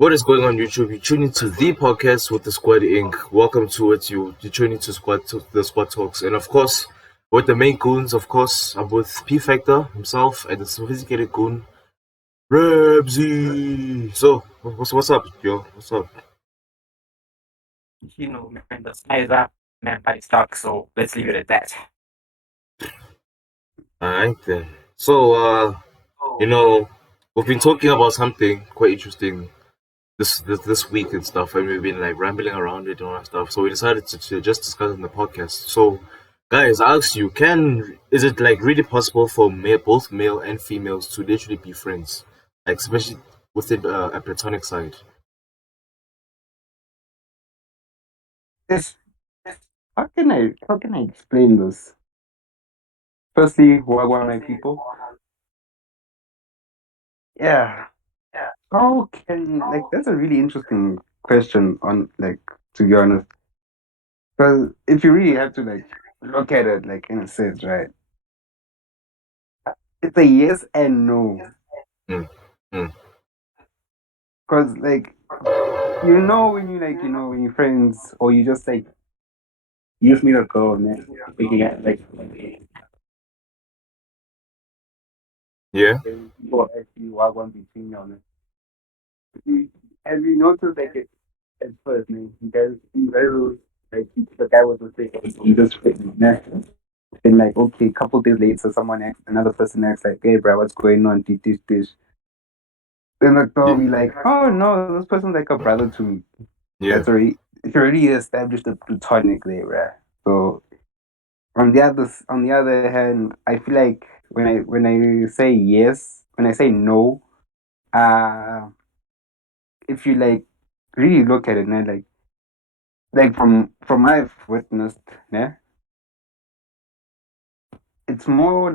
What is going on YouTube? You tune into the podcast with the Squad Inc. Welcome to it. You tune into the Squad Talks, and of course, with the main goons. Of course, I'm with P Factor himself and the sophisticated goon Ramsey. So, what's up, yo? What's up? Man, the sky is up, man, but it's dark, so let's leave it at that. Alright then. So, you know, we've been talking about something quite interesting this week and stuff, and we've been like rambling around it and all that stuff. So we decided to just discuss it on the podcast. So, guys, I asked you, is it like really possible for both male and females to literally be friends, like especially within a platonic side? Yes. How can I explain this? Firstly, Wagwan my people. Yeah. How can that's a really interesting question on to be honest. Because if you really have to look at it in a sense, right? It's a yes and no. Mm, mm, Because when you when you're friends or you just you just meet a girl and then thinking yeah. people actually Wagwan between you on it. Have you noticed at first, man, the guy was just he just and okay, a couple days later, another person asks hey, bro, what's going on? This. Then the girl Yeah. be oh no, this person's like a brother to me. Yeah. That's already it's already established a platonic there, right? So on the other hand, I feel like when I say yes, when I say no, uh, if you really look at it, man, from I've witnessed, yeah, it's more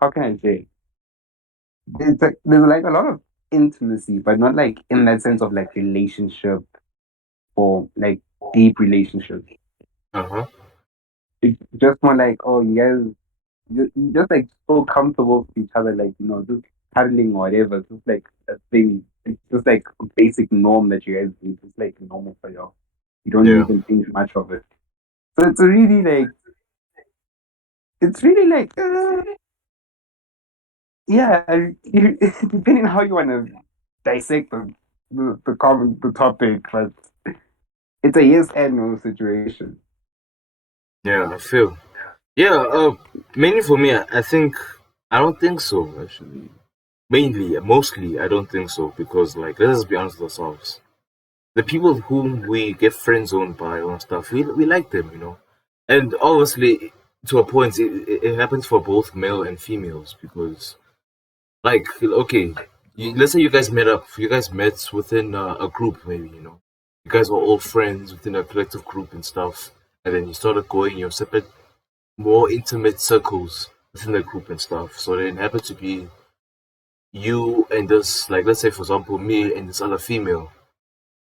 how can I say? There's a lot of intimacy, but not in that sense of relationship or deep relationship. Uh huh. It's just more oh, you guys you just so comfortable with each other, just cuddling or whatever. It's just a thing. It's just a basic norm that you guys do. It's just normal for y'all. You don't Yeah. even think much of it. So it's really it's really yeah, depending on how you want to dissect the topic, but it's a yes and no situation. Yeah. I feel. Yeah. Mainly for me, I think I don't think so actually. Mainly, mostly, I don't think so because, like, let's be honest with ourselves. The people whom we get friend zoned by and stuff, we like them, you know. And obviously, to a point, it happens for both male and females because, like, okay, let's say you guys met within a group, maybe, you know. You guys were all friends within a collective group and stuff, and then you started going your separate, more intimate circles within the group and stuff. So then it happened to be you and this, like, let's say for example me and this other female,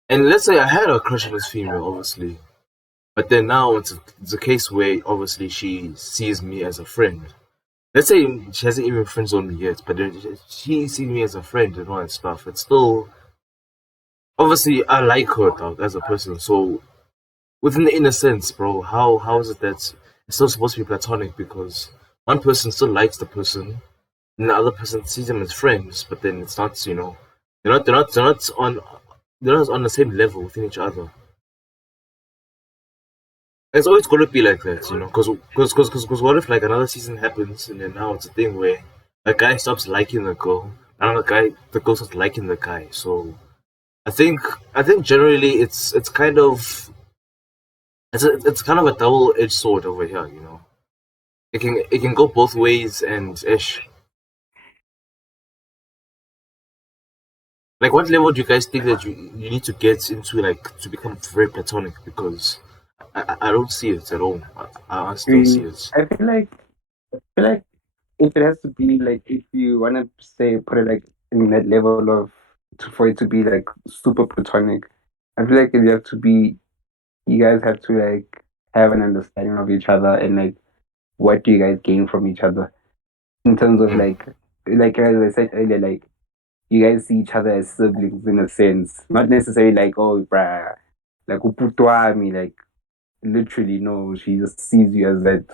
and let's say I had a crush on this female, obviously, but then now it's a case where obviously she sees me as a friend. Let's say she hasn't even friend zoned me yet, but then she sees me as a friend and all that stuff. It's still obviously I like her dog as a person. So within the inner sense, bro, how is it that it's still supposed to be platonic because one person still likes the person and the other person sees them as friends, but then it's not, you know, they're not on the same level within each other. It's always gonna be like that, you know, because what if like another season happens and then now it's a thing where a guy stops liking the girl, another guy the girl starts liking the guy. So I think I think generally it's kind of it's kind of a double edged sword over here, you know. It can go both ways and ish. Like, what level do you guys think that you need to get into, like, to become very platonic? Because I don't see it at all. I still see it. I feel like if it has to be if you want to say put it in that level of for it to be super platonic, I feel like it have to be you guys have to have an understanding of each other and what do you guys gain from each other in terms of Mm, like as I said earlier, you guys see each other as siblings in a sense, not necessarily like, oh, bruh, like uputwami, like literally no. She just sees you as that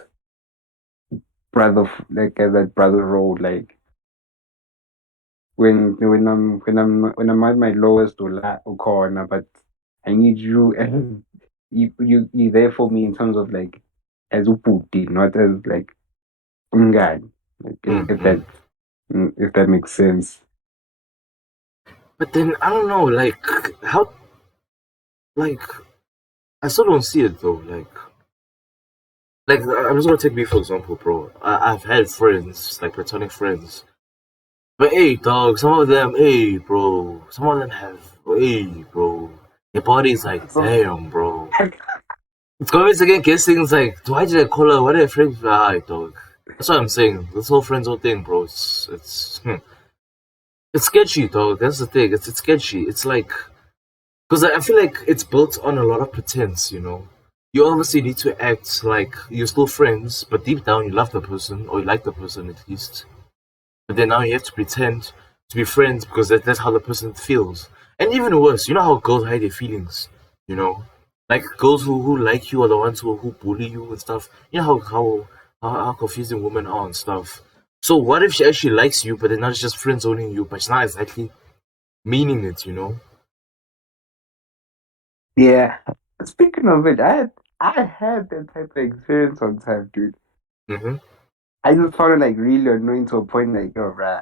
brother, like as that brother role. Like when I'm at my lowest or corner, but I need you and you're there for me in terms of like as uputi, not as like umngani. Like Mm-hmm. if that makes sense. But then I don't know, like how, like I still don't see it though. Like I'm just gonna take me for example, bro. I've had friends, like platonic friends. But hey, dog, some of them, hey, bro. Some of them have, hey, bro. Your body's like, So damn, bro. It's always again guessing. It's like, why did I call her? Why did I friends? Hi, dog. That's what I'm saying. This whole friends whole thing, bro. It's sketchy, dog. That's the thing. It's sketchy. It's like, because I feel like it's built on a lot of pretense. You obviously need to act like you're still friends, but deep down you love the person or you like the person at least. But then now you have to pretend to be friends because that's how the person feels. And even worse, you know how girls hide their feelings, you know? Like girls who like you are the ones who bully you and stuff. You know how confusing women are and stuff. So what if she actually likes you, but then not just friends owning you, but she's not exactly meaning it? yeah. Speaking of it, I had that type of experience one time, dude. Mm-hmm. I just found it like really annoying to a point like, yo, bruh,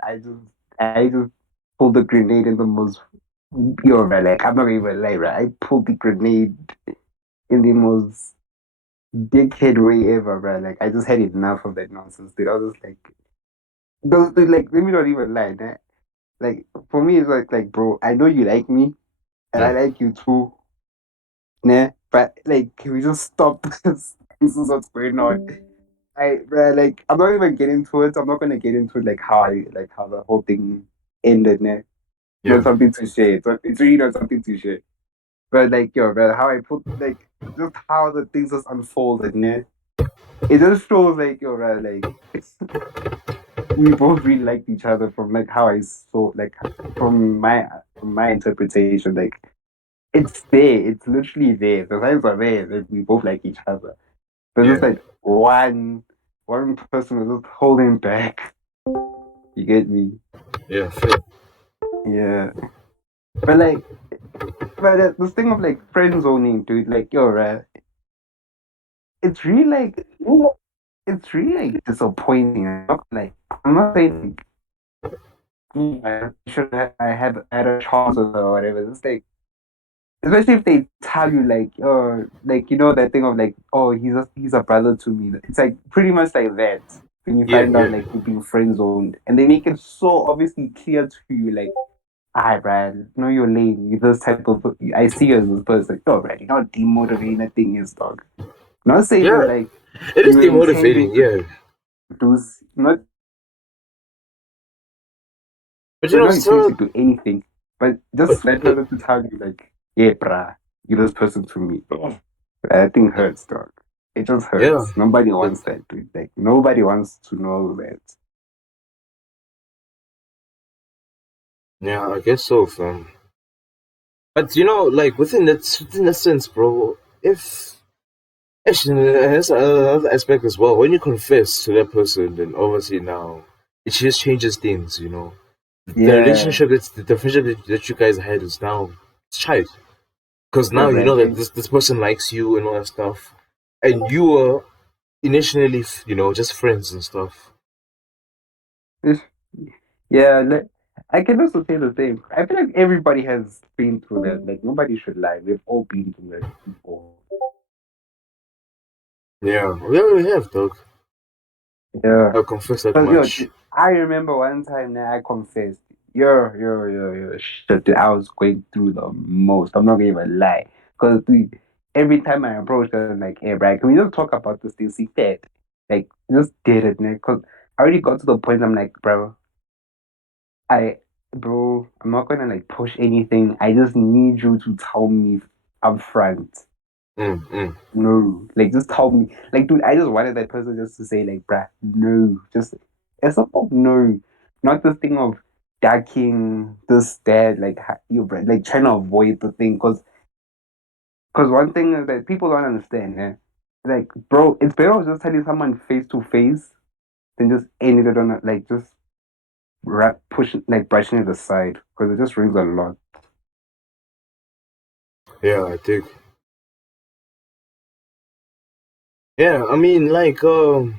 I just pulled the grenade in the most, yo, bruh, like I'm not gonna even lie, bruh. I pulled the grenade in the most dickhead way ever, bruh. Like I just had enough of that nonsense, dude. I was just like, those, dude, like let me not even lie, nah. Like for me, it's like, bro, I know you like me, and I Mm. like you too, nah. But like, can we just stop this? This is what's going on. Bruh, like I'm not even getting into it. I'm not gonna get into like how the whole thing ended. Né? Not Yeah. something to share. It's really not something to share. But like yo, bro, how I put like just how the things just unfolded. Né? It just shows like yo, bro, like we both really liked each other from like how I saw like from my interpretation. Like it's there. It's literally there. The signs are there that we both like each other. But just Yeah. like one person was just holding back. You get me? Yeah. Fair. Yeah. But like, but this thing of like friend zoning, dude, like, yo, right? It's really like, it's really like disappointing. I'm not saying I should have, I had had a chance or whatever. It's like, especially if they tell you like, oh, like that thing of like, oh, he's a brother to me. It's like pretty much like that when you Yeah. find out Yeah. like you're being friend zoned, and they make it so obviously clear to you, like. Hi, Brad. No, you're lame. You're this type of. I see you as this person. No, Brad, you're not demotivating that thing is, dog. Not saying Yeah. that, like, It is you were intending demotivating. to Yeah. do, not, But you're not intending to so. do anything, but But, just that but person to tell you, like, yeah, brah, you're this person to me. That thing hurts, dog. It just yeah. hurts. Nobody But wants that, dude. Like, nobody wants to know that. yeah, I guess so, fam. But like within that sense, bro, if actually there's another aspect as well. When you confess to that person, then obviously now it just changes things. The Yeah, relationship, the friendship that you guys had is now it's child. Because yeah, now you Brad. know that this person likes you and all that stuff, and you were initially, just friends and stuff. Yeah, I can also say the same. I feel like everybody has been through that. Like nobody should lie. We've all been through that before. Yeah, we have, dog. Yeah. I'll confess that But yo, much. I remember one time that I confessed. Yo, shit, dude, I was going through the most. I'm not gonna even lie. Because every time I approached her, I'm like, hey, Brian, can we just talk about this thing? See, that. Like, just did it, man. Because I already got to the point, I'm like, I, I'm not gonna like push anything. I just need you to tell me upfront. Mm, mm. No, like just tell me. Like, dude, I just wanted that person just to say, like, bruh, no. Just a simple no. Not this thing of ducking this, that, like you like trying to avoid the thing, because one thing is that people don't understand, eh? Like, bro, it's better just telling someone face to face than just ending it on like just pushing, like brushing it aside, because it just rings a lot. Yeah, I think. Yeah, I mean, like, the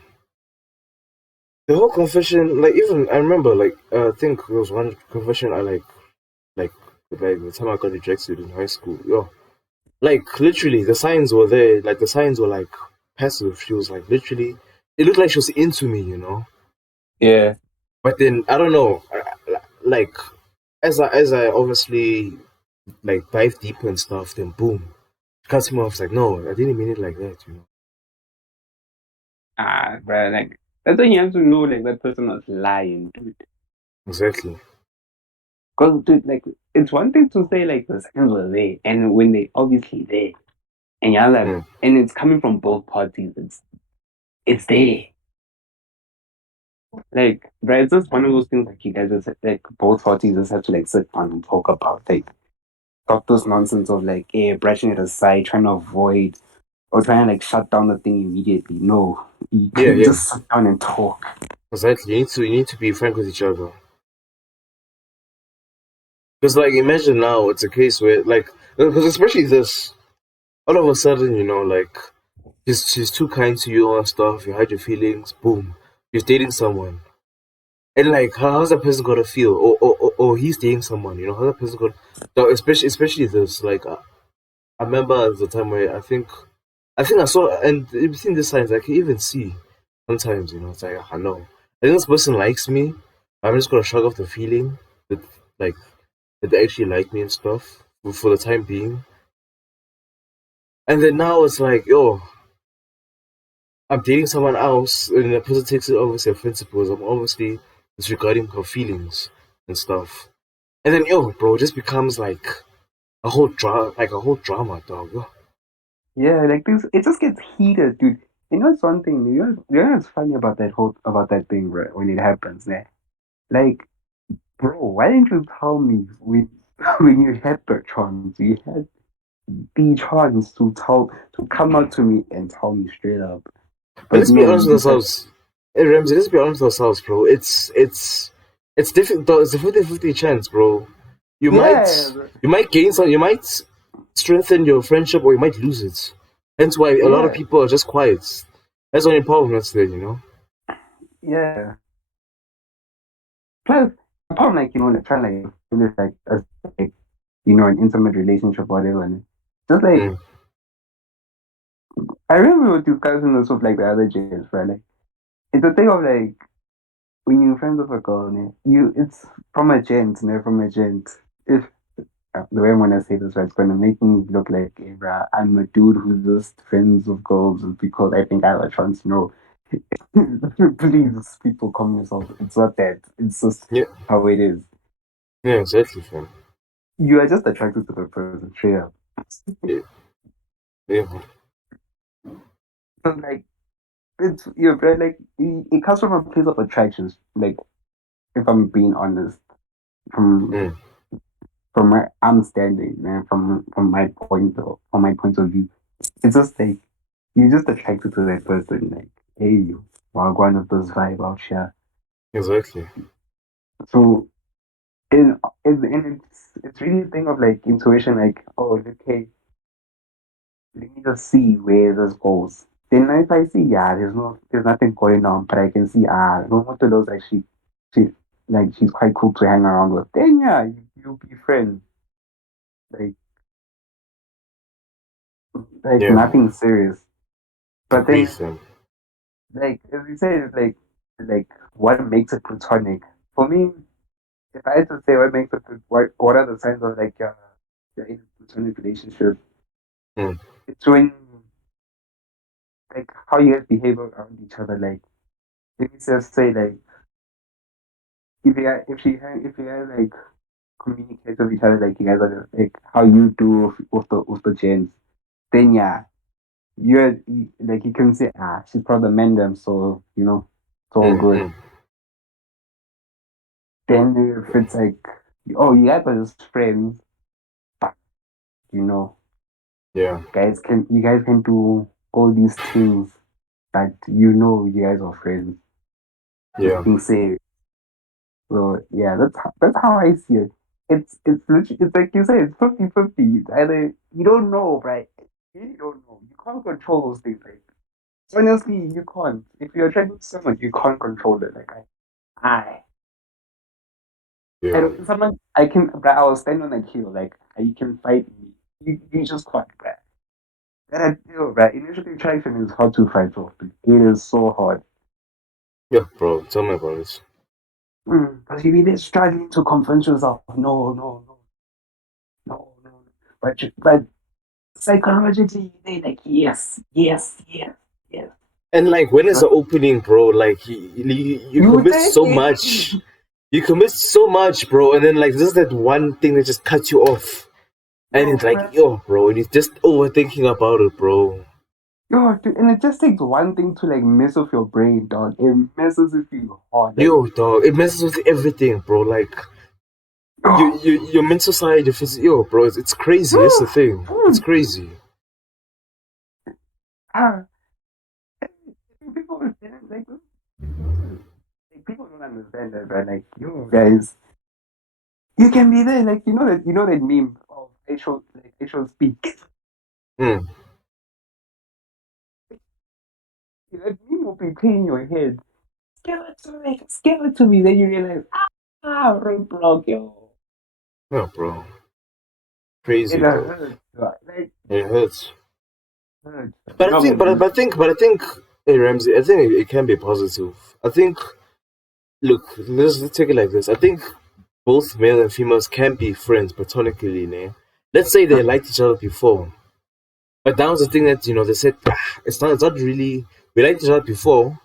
whole confession, like, even I remember, like, I think there was one confession I like, like the time I got rejected in high school. Yo, like, literally, the signs were there. Like, the signs were like passive. She was like, literally, it looked like she was into me, you know. Yeah. But then I don't know, like, as I obviously like dive deeper and stuff, then boom, cuts him off. Like, no, I didn't mean it like that, you know. Bro, like that's when you have to know like that person was lying, dude. Exactly. Because dude, like it's one thing to say like the signs were there, and when they obviously there, and you're like, Mm. and it's coming from both parties. It's there. Like, bro, it's just one of those things like you guys just like both parties just have to like sit down and talk about. Like, stop this nonsense of like, yeah, brushing it aside, trying to avoid or trying to like shut down the thing immediately. No, you Yeah, can yeah. just sit down and talk. Exactly. You need to be frank with each other. Because like, imagine now it's a case where like, because especially this, all of a sudden, you know, like, she's too kind to you and stuff. You hide your feelings. Boom, you're dating someone. And like, how's that person gonna feel? Or he's dating someone, you know, how's that person gonna? So especially this, like, I remember the time where I think I saw, and between the signs I can even see sometimes, you know, it's like I know, I think this person likes me. I'm just gonna shrug off the feeling that like that they actually like me and stuff for the time being. And then now it's like, yo, I'm dating someone else, and the person takes it obviously offensive because I'm obviously disregarding her feelings and stuff. And then yo, bro, it just becomes like a whole drama, dog. Yeah, like things, it just gets heated, dude. You know, it's one thing. You know what's funny about that thing, bro? When it happens, yeah. Like, bro, why didn't you tell me when when you had the chance? You had the chance to come out to me and tell me straight up. But But let's be no, honest you with decided. ourselves. Hey, Ramsey, let's be honest with ourselves, bro. It's different though. It's a 50-50 chance, bro. You might Yeah, bro. you might gain some, you might strengthen your friendship, or you might lose it. Hence why a lot of Yeah, people are just quiet. That's the only problem that's there, you know. yeah. Plus, apart from like like trying like finish like a like an intimate relationship or whatever, and just like Mm. I remember we were discussing this with like the other James, right? Like it's a thing of like when you're friends with a girl, né, it's from a gent, né, from a gent. If the way I'm gonna say this, right, it's gonna make me look like, hey, bruh, I'm a dude who's just friends with girls because I think I have a chance. No, please, people calm yourself. It's not that. It's just Yeah, how it is. yeah, exactly, fam. You are just attracted to the person, straight up. Yeah, yeah, So, like it's like it comes from a place of attractions. Like if I'm being honest, from mm. from where I'm standing, man, from my point of view, it's just like you're just attracted to that person. Like, hey, well, going with this vibe out here. Exactly. So, and it's really a thing of like intuition. Like, oh, okay, let me just see where this goes. Then if I see, yeah, there's nothing going on, but I can see, no one of those actually, she, like, she's quite cool to hang around with. Then yeah, you'll be friends. Like, Yeah, nothing serious. But agreed, then, fam. like, as you said, it's like what makes it platonic? For me, if I had to say what makes it, what are the signs of like you're in a platonic relationship? Mm. It's when like how you guys behave around each other. Like, let me just say like if you guys like communicate with each other like you guys are like how you do with the gents, then yeah, like you can say she's probably mend them, so it's all Mm, good. mm. Then if it's like, oh, you guys are just friends, but you know, Yeah, you guys can do all these things that you guys are friends. yeah, Nothing safe. So yeah, that's how I see it. It's literally, it's like you said, it's 50-50. It's either you don't know, right? You really don't know. You can't control those things, right? Honestly, you can't. If you're attracted to someone, you can't control it. Like I yeah, don't, someone I can, but I will stand on that hill. Like you can fight me. You just can't, bruh. That hill, bruh. Initial attraction is hard to fight off. It is so hard. yeah, bro. Tell me about it. Because you really struggling to convince yourself. No, no, no, no, no. But psychologically, they like yes, yes, yes, yes. And like, when is But the opening, bro? Like, you you commit think so much. You commit so much, bro, and then like this is that one thing that just cuts you off, and yo, it's like, bruh, yo, bro, and you're just overthinking about it, bro. yo, dude, and it just takes one thing to like mess with your brain, dog. It messes with you hard. Like, Yo, dog, it messes with everything, bro. Like, oh, your mental side, if it's yo, bro, it's crazy. That's the thing. It's crazy. ah, people, people don't understand that, but like, yo, guys, you can be there. Like, you know that meme of I shall speak. Hmm. That meme will be playing in your head. Give it to me. Then you realize, roadblock, yo. Yeah, bro. It Crazy, dog. hurts. Like, It hurts. hurts. But I No, think, but but I think, hey Ramsey, I think it can be positive. I think, look, let's take it like this. I think both male and females can be friends platonically, ne? Let's say they liked each other before, but that was the thing that they said it's not really we liked each other before,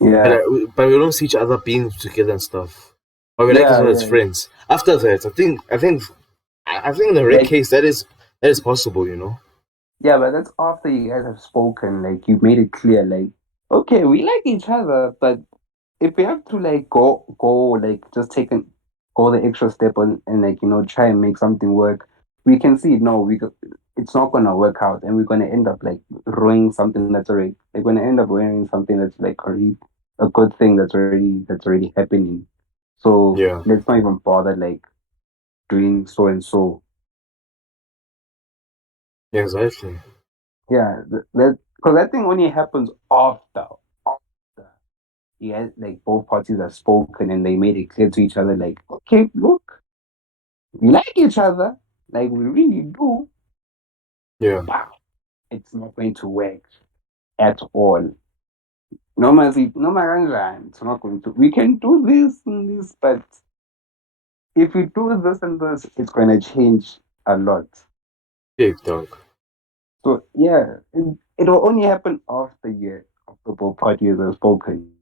but yeah, we don't see each other being together and stuff. But we like each yeah, other as yeah. friends. After that, I think in the rare Like, case that is possible, yeah, but that's after you guys have spoken. Like, you made it clear. Like, okay, we like each other, but if we have to like go like just go the extra step and like try and make something work, we can see no, it's not gonna work out, and we're gonna end up like ruining something that's already like gonna end up ruining something that's like already a good thing that's already happening. So Yeah, let's not even bother like doing so and so. yeah, exactly. Yeah, that because that thing only happens after you guys like both parties have spoken and they made it clear to each other like, okay, look, we like each other, like we really do, Yeah, but it's not going to work at all. No matter, it's not going to. We can do this and this, but if we do this and this, it's going to change a lot. big dog. So yeah, it'll only happen after both parties have spoken.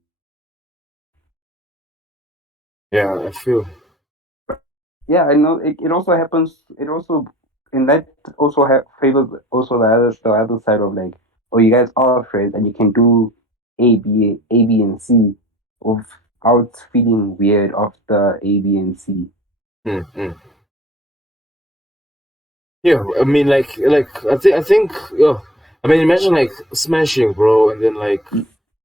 Yeah, I feel. Yeah, I know it also happens. It also and that also favors also the other side of like, oh, you guys are friends and you can do A, B, and C without feeling weird after A, B, and C. Mm-hmm. Yeah, I mean, like I think, yeah. I mean, imagine like smashing, bro, and then like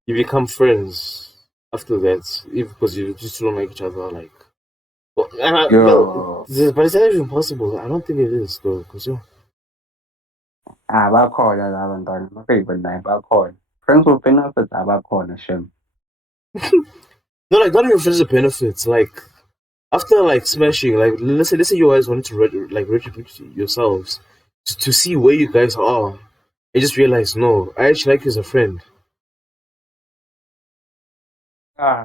you become friends after that, if because you just don't like each other, like. Yo, But is that even possible? I don't think it is though, because abakhona la bantwana makayibona abakhona. Friends with benefits abakhona shem. no, like not even friends with benefits. Like after like smashing, like let's say you guys wanted to retribute yourselves to see where you guys are. I just realized no, I actually like you as a friend,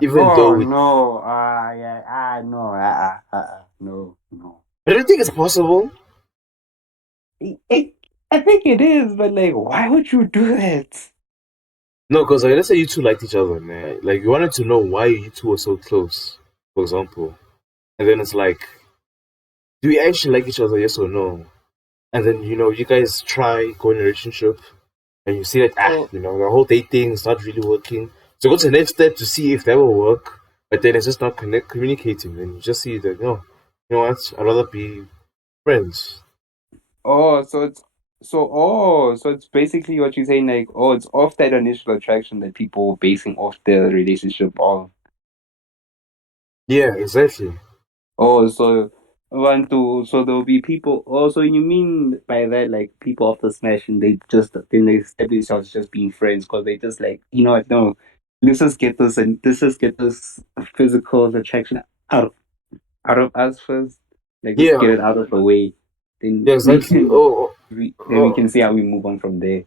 even though Oh we. no, yeah, no, no, no. I don't think it's possible. It, I think it is, but like, why would you do that? No, because like let's say you two liked each other, man. Like you wanted to know why you two were so close, for example, and then it's like, do we actually like each other? Yes or no? And then you guys try go in a relationship, and you see that So, the whole dating is not really working. So go to the next step to see if that will work. but then it's just not communicating. And you just see that, no, you know what? I'd rather be friends. Oh, so it's basically what you're saying, like, oh, it's off that initial attraction that people basing off the relationship of. Yeah, exactly. Oh, so so there'll be people. Oh, so you mean by that, like, people after Smash and then they establish themselves just being friends because they just like, you know what, no, let's just get this physical attraction out out of us first. Like, let's Yeah, get it out of the way. Then yeah, exactly. then we Oh, can see how we move on from there.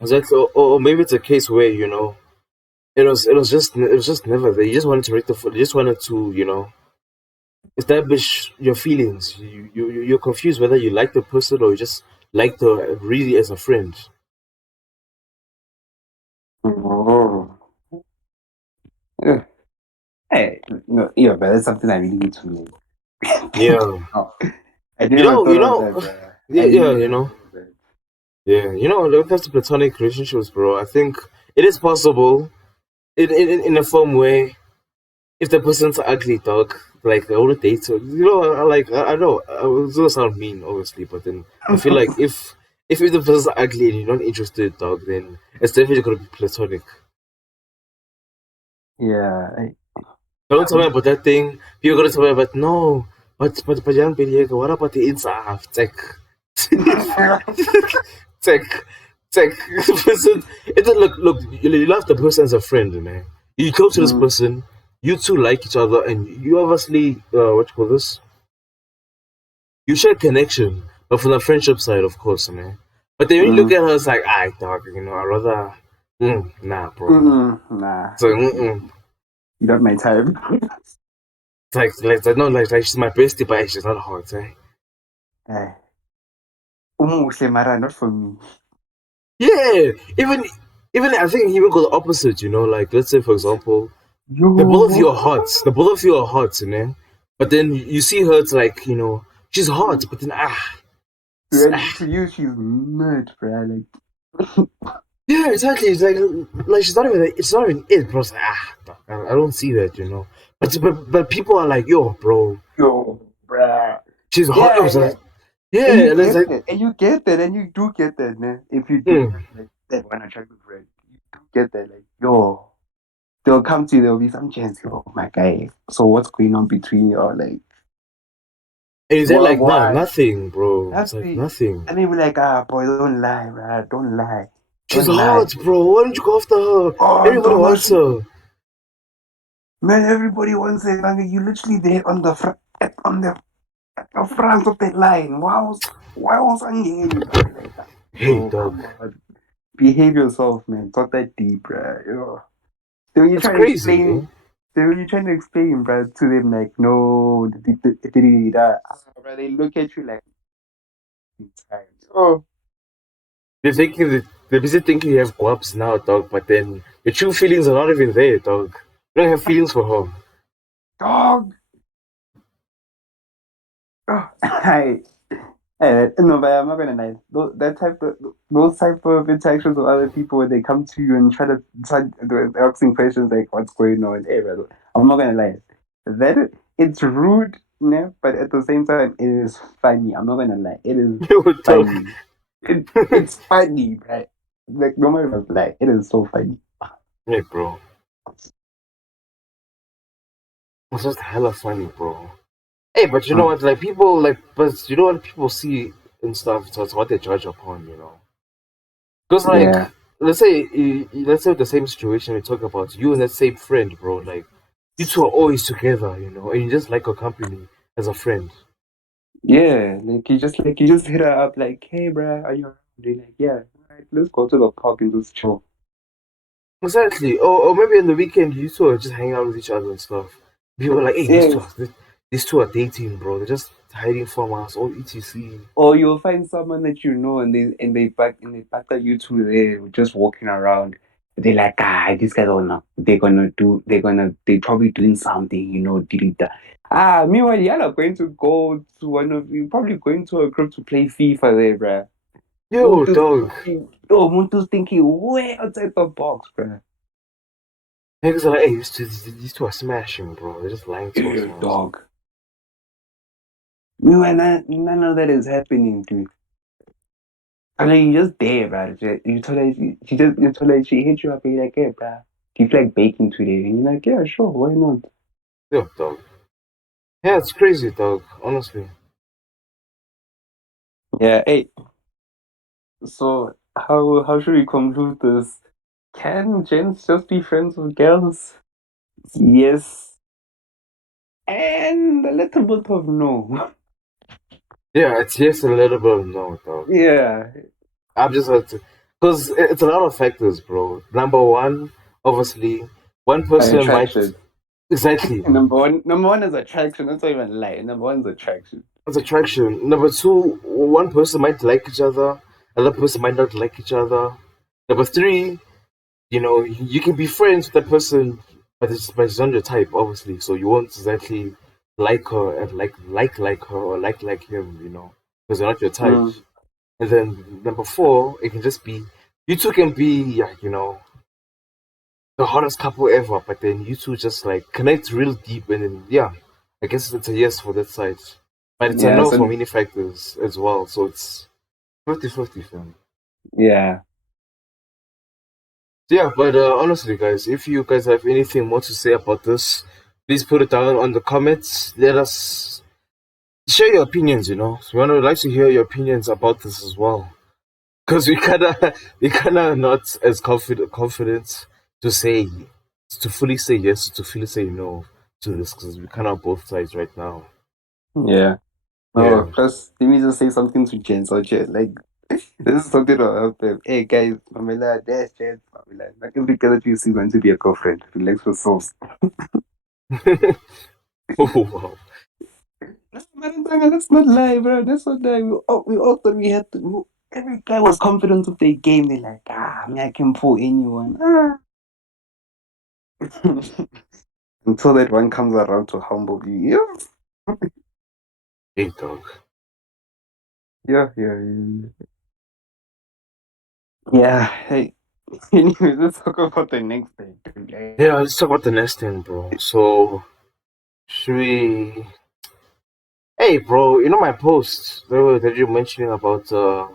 exactly. Or maybe it's a case where it was just never there. You just wanted to you just wanted to establish your feelings. You're confused whether you like the person or you just like the really as a friend. Oh. Yeah. Hey, no, yeah, but that's something I really need to know. Yeah, Oh, I you never know, you thought of that, know, bro. yeah, I yeah, never thought of that. yeah. When it comes to platonic relationships, bro, I think it is possible in a form where if the person's ugly, dog, like I would date her. I know it's gonna sound mean, obviously, but then I feel like if the person's ugly and you're not interested, dog, then it's definitely gonna be platonic. Yeah, Don't tell me about that thing. People gonna tell me about no, but young Diego, what about the inside? Tech, tech, tech. Person, look. You love the person as a friend, man. You go to this mm, person, you two like each other, and you obviously what you call this? You share connection, but from the friendship side, of course, man. But then when you look mm, at her, it's like, I dog, I rather, nah, bro. nah, So, you got my time. no, like she's my bestie, but she's not hot, eh? Eh, umuhle, mara, not for me. Yeah, even I think he even go the opposite. Like let's say for example, the both of you are Yo, hot. The both of you are hot, But then you see her, it's like she's hot, but then and to you, she's mad, bro. Like, yeah, exactly. It's like she's not even it, bro. It's like, I don't see that. But people are like, yo, bro, yo, bruh. she's hot. It Yeah, was yeah. like, And yeah, you and it's get like, that, and you get that, and you do get that, man. If you do hmm. have like that one attractive friend, you do get that, like, yo, they'll come to you, there'll be some chance, yo, my guy. So what's going on between you? Or like, And he said like, nah, what? nothing, bro. It's That's like the, nothing. and they be like, ah, boy, don't lie, bruh, don't lie, She's don't lie. hot, bro. Why don't you go after her? Oh, Everybody wants Thomas, her. man, everybody wants it, man. You literally there on the front, on the front of that line. Why was I getting like that? Hey, Yo, dog. come on. Behave yourself, man. It's not that deep, bruh. So when you That's try to crazy, explain, eh? so when you're trying to explain, bruh, to them, like, no, bruh, they look at you like, oh, They're busy thinking you have guaps now, dog, but then your true feelings are not even there, dog. You don't have feelings for her. dog. Oh, no, but I'm not gonna lie. Those type of interactions with other people when they come to you and try to start asking questions like, "What's going on?" Hey, brother, I'm not gonna lie. That it's rude, no, but at the same time, it is funny. I'm not gonna lie. It is Yo, dog. funny. It's funny, right? Like no matter what, it is so funny. Hey, bro. It's just hella funny, bro. Hey, but you know Mm. what? Like, people, like, but you know what people see and stuff, so it's what they judge upon. Because, like, Yeah, let's say the same situation we talk about, you and that same friend, bro. Like, you two are always together, and you just like your company as a friend. yeah. You just hit her up like, "Hey, bruh, are you around?" They're like, "Yeah, all right, let's go to the park and just chill." Exactly. Or maybe on the weekend you two are just hanging out with each other and stuff. People are like, hey, these two Yeah. are these two are dating, bro. They're just hiding from us, all etc. Or you'll find someone that you know and they back that you two there just walking around. They're like, these guys are not they're probably doing something, delete that. Meanwhile, y'all are going to go to you're probably going to a group to play FIFA there, bruh. Yo, dog. Muntu's thinking way outside the box, bruh. Niggas are like, hey, these two are smashing, bro. They're just lying to us, honestly. Dog. None of that is happening, dude. I mean, you just there, bro. You told her you told her she hit you up and you're like, hey, bro, do you feel like baking today? And you're like, yeah, sure, why not? Yeah, dog. Yeah, it's crazy, dog. Honestly. Yeah, hey. So how should we conclude this? Can gents just be friends with girls? Yes. And a little bit of no. Yeah, it's yes a little bit of no, dog. Yeah. I've just had to, because it's a lot of factors, bro. Number one, obviously, one person might Attraction. exactly. Number one is attraction. That's not even lie. Number one is attraction. It's attraction. Number two, one person might like each other, another person might not like each other. Number three, you can be friends with that person, but it's not your type, obviously. So you won't exactly like her and like her or like him, because they're not your type. Mm. And then number four, it can just be you two can be the hottest couple ever, but then you two just like connect real deep, and then I guess it's a yes for that side, but it's a Yeah, no for so many factors as well. So it's 50-50, fam. yeah. Yeah, but honestly, guys, if you guys have anything more to say about this, please put it down on the comments. Let us share your opinions. So we would like to hear your opinions about this as well, because we kinda not as confident to say to fully say yes, to fully say no to this, because we kind of both sides right now. Yeah. Yeah. Oh, plus, let me just say something to Jen. So, Jen, like, this is something to help them. Hey, guys, Mamela, there's Jen. Mamela, not every girl that you see is going to be a girlfriend. Relax yourselves. Oh wow. No, Marantanga, let's not lie, bro. That's not lie. We all thought we had to. Every guy was confident of their game. They're like, man, I can pull anyone. Until that one comes around to humble you. Hey dog. Yeah. Yeah, hey. Anyways, let's talk about the next thing. Yeah, let's talk about the next thing, bro. So should we? Hey, bro, my post that you mentioning about the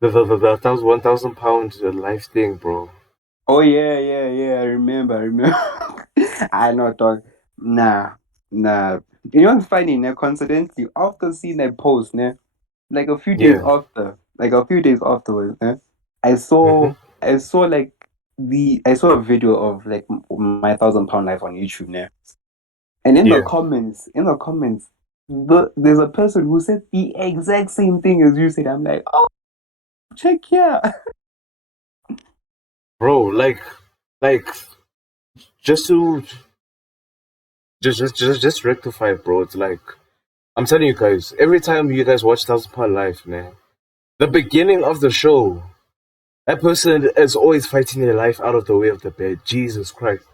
1,000 pound life thing, bro. Oh yeah. I remember. I know, dog. Nah. You know what's funny? Now, coincidentally, after seeing that post, ne, like Yeah. a few days afterwards, ne, Mm-hmm. I saw like I saw a video of like my 1,000 pound life on YouTube, ne, and Yeah, in the comments, there's a person who said the exact same thing as you said. I'm like, oh, check here. bro. Like, just to just rectify, bro. It's like I'm telling you guys. Every time you guys watch 1,000 pound life, man, the beginning of the show, that person is always fighting their life out of the way of the bed. Jesus Christ,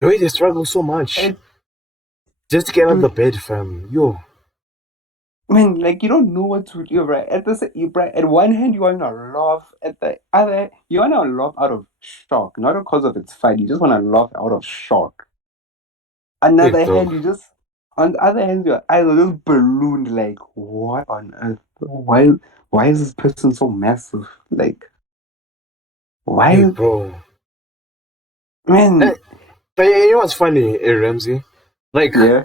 the way they struggle so much And, just to get out of the dude, bed, fam. Yo, man, like you don't know what to do, right? At one hand you wanna laugh, at the other you wanna laugh out of shock, not because of its fight. You just wanna laugh out of shock. big Another hand, dog. you just on the other hand, your eyes are just ballooned. Like, what on earth? Why is this person so massive? Like, Hey, why, bro. Eh, man? but what's funny, Ramsey? Like, Yeah,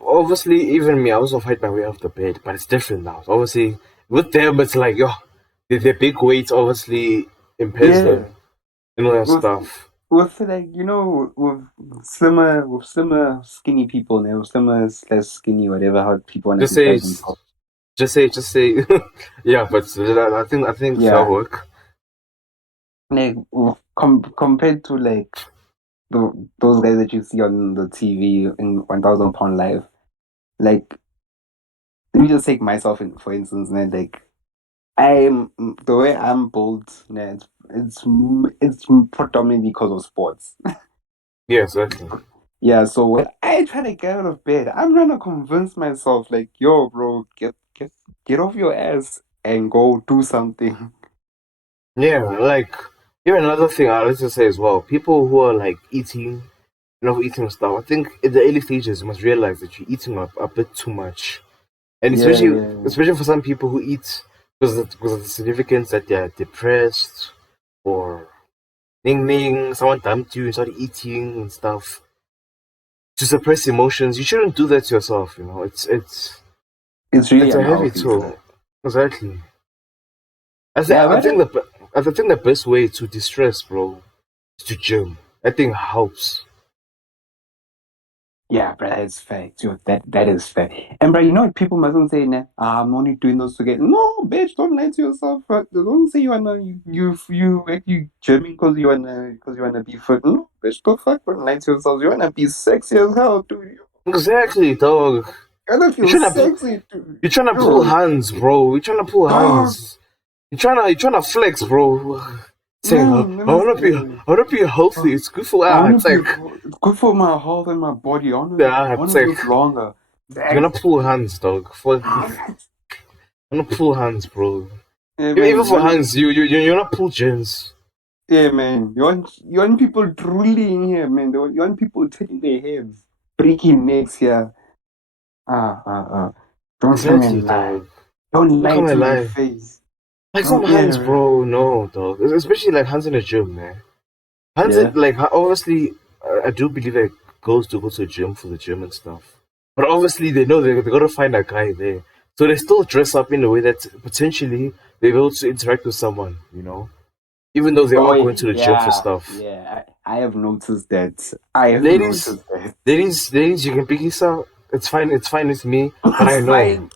obviously, even me, I also fight my way off the bed, but it's different now. Obviously, with them, it's like, yo, their big weight obviously impairs yeah. them, that With stuff. with like with slimmer skinny people now, slimmer slash skinny, whatever how people want to Just say, describe themselves. just say, yeah, but I think that'll Yeah, work. like compared to like those guys that you see on the TV in 1,000 pound live. Like, let me just take myself in for instance, man. Like, I'm the way I'm built, man. It's predominantly because of sports. Yeah, exactly. Yeah, so when I try to get out of bed, I'm trying to convince myself, like, yo, bro, get off your ass and go do something. Yeah, like, Even another thing I like to say as well, people who are like eating, eating stuff. I think in the early stages, you must realize that you're eating a bit too much, and Yeah, especially yeah, especially for some people who eat because of the significance that they're depressed or ning ning, someone dumped you and started eating and stuff to suppress emotions. You shouldn't do that to yourself. it's really It's a heavy unhealthy, tool. bro. Exactly. Yeah, I think the best way to distress, bro, is to gym. I think helps. yeah, bro, that's fact. Yo, that is fact. And bro, you know what people mustn't say, nah, I'm only doing those to get. No, bitch, don't lie to yourself. Bro. Don't say you gymming because you wanna be fit. No, bitch, don't fuck, don't lie to yourself. You wanna be sexy as hell, dude. Exactly, dog. You wanna You're feel trying to sexy, dude. you're trying to pull Yo, hands, bro. You're trying to pull dog, hands. You're trying to flex, bro. Saying, man, let I me wanna be say. healthy. It's good for I want it's to be like it's good for my health and my body. I it's want to like live longer. you're Like, gonna pull hands, dog. You're gonna pull hands, bro. yeah, Even man. for hands, you're not pull gins. Yeah, man. You want people drooling here, man. You want people taking their heads, breaking necks here. Ah. Don't come Exactly, and lie. dog. Don't Look lie at my to my life. face. Like some Don't, yeah, hands, bro. No, dog. Especially like hands in the gym, man. Hands yeah. in, like obviously, I do believe that girls do go to the gym for the gym and stuff. But obviously, they know they gotta find a guy there, so they still dress up in a way that potentially they're able to interact with someone. Even though they Oh, are going to the gym for yeah, stuff. yeah. I have noticed that. I have Ladies, noticed that. ladies, you can pick this up. It's fine. It's fine with me. But I It's know. fine.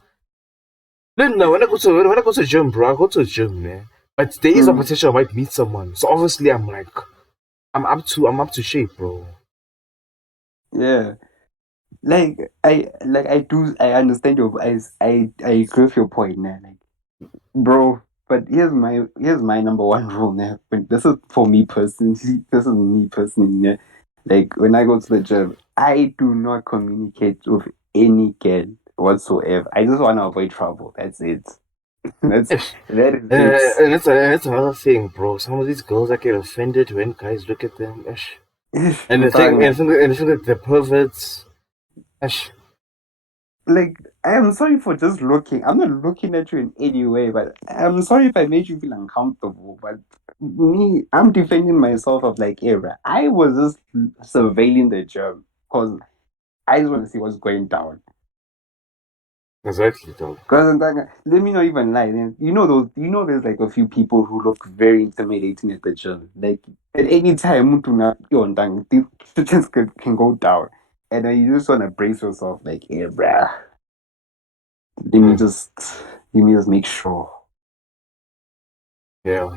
No, when I go to the gym, bro, I go to the gym, man. But there is a Mm, potential I might meet someone. So obviously, I'm up to shape, bro. yeah. I understand I agree with your point now. Like, bro, but here's my number one rule now. But this is for me personally. This is me personally. Yeah. Like when I go to the gym, I do not communicate with any girl whatsoever. I just want to avoid trouble. That's it. That's Yes. that is And that's another thing, bro. Some of these girls that get offended when guys look at them. Ish. it. And they think that they're perverts. Ish. Like, I am sorry for just looking. I'm not looking at you in any way, but I'm sorry if I made you feel uncomfortable. But me, I'm defending myself of like, hey, bruh, I was just surveilling the job because I just want to see what's going down. Exactly, dog. Because let me not even lie. There's like a few people who look very intimidating at the gym. Like at any time, things just can go down, and then you just want to brace yourself. Like, hey, bruh. Let me Mm, just let me just make sure, yeah.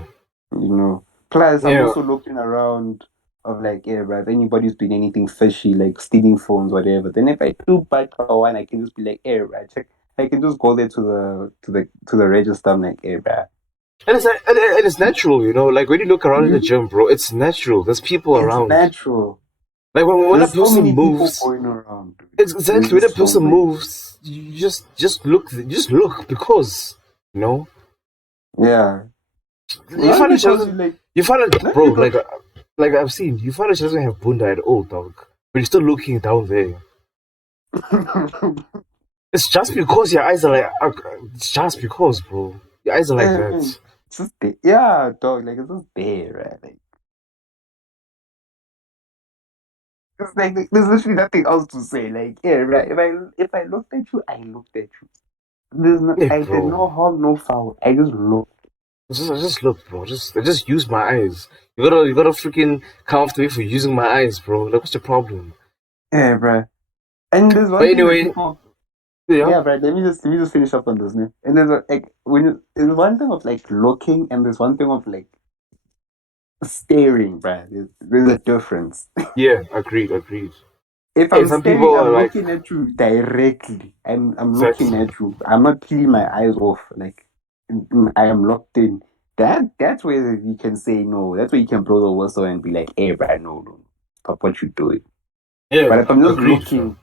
you know. Plus, I'm Yeah. also looking around of like, yeah, bro, if anybody's doing anything fishy, like stealing phones, whatever, then if I do buy car one, I can just be like, hey, bro, check. I can just go there to the register. I'm like, hey, bro, And it's natural. Like when you look around in the you, gym, bro, it's natural. There's people it's around. natural. Like when a There's so person many people moves, going around, dude. it's There's exactly when a just so person many. moves, you just look because you know Yeah, you not find that she because you doesn't. like, You find that, not bro. because. Like I've seen, you find that she doesn't have bunda at all, dog. But you're still looking down there. It's just because your eyes are like. It's just because, bro. Your eyes are like Yeah, man, that. it's just there. Yeah, dog, like it's just there, right? Like, it's like there's literally nothing else to say. Like, yeah, right. If I looked at you, I looked at you. Yeah, I did bro. no harm, no foul. I just looked. I just look, bro. I just use my eyes. You gotta freaking come after me for using my eyes, bro. Like, what's the problem? Yeah, bro. And there's But one thing that anyway, people. yeah. Yeah, bro. Let me just finish up on this. Now. And like there's one thing of like looking, and there's one thing of like staring, bro. There's a difference. Yeah, agreed. If Hey, I'm some people staring, are I'm like, looking at you directly. I'm looking exactly. at you. I'm not peeling my eyes off. Like I am locked in. That's where you can say no. That's where you can blow the whistle and be like, "Hey, bro, no. Stop what you doing." But Yeah, if I'm just agreed, fam. looking,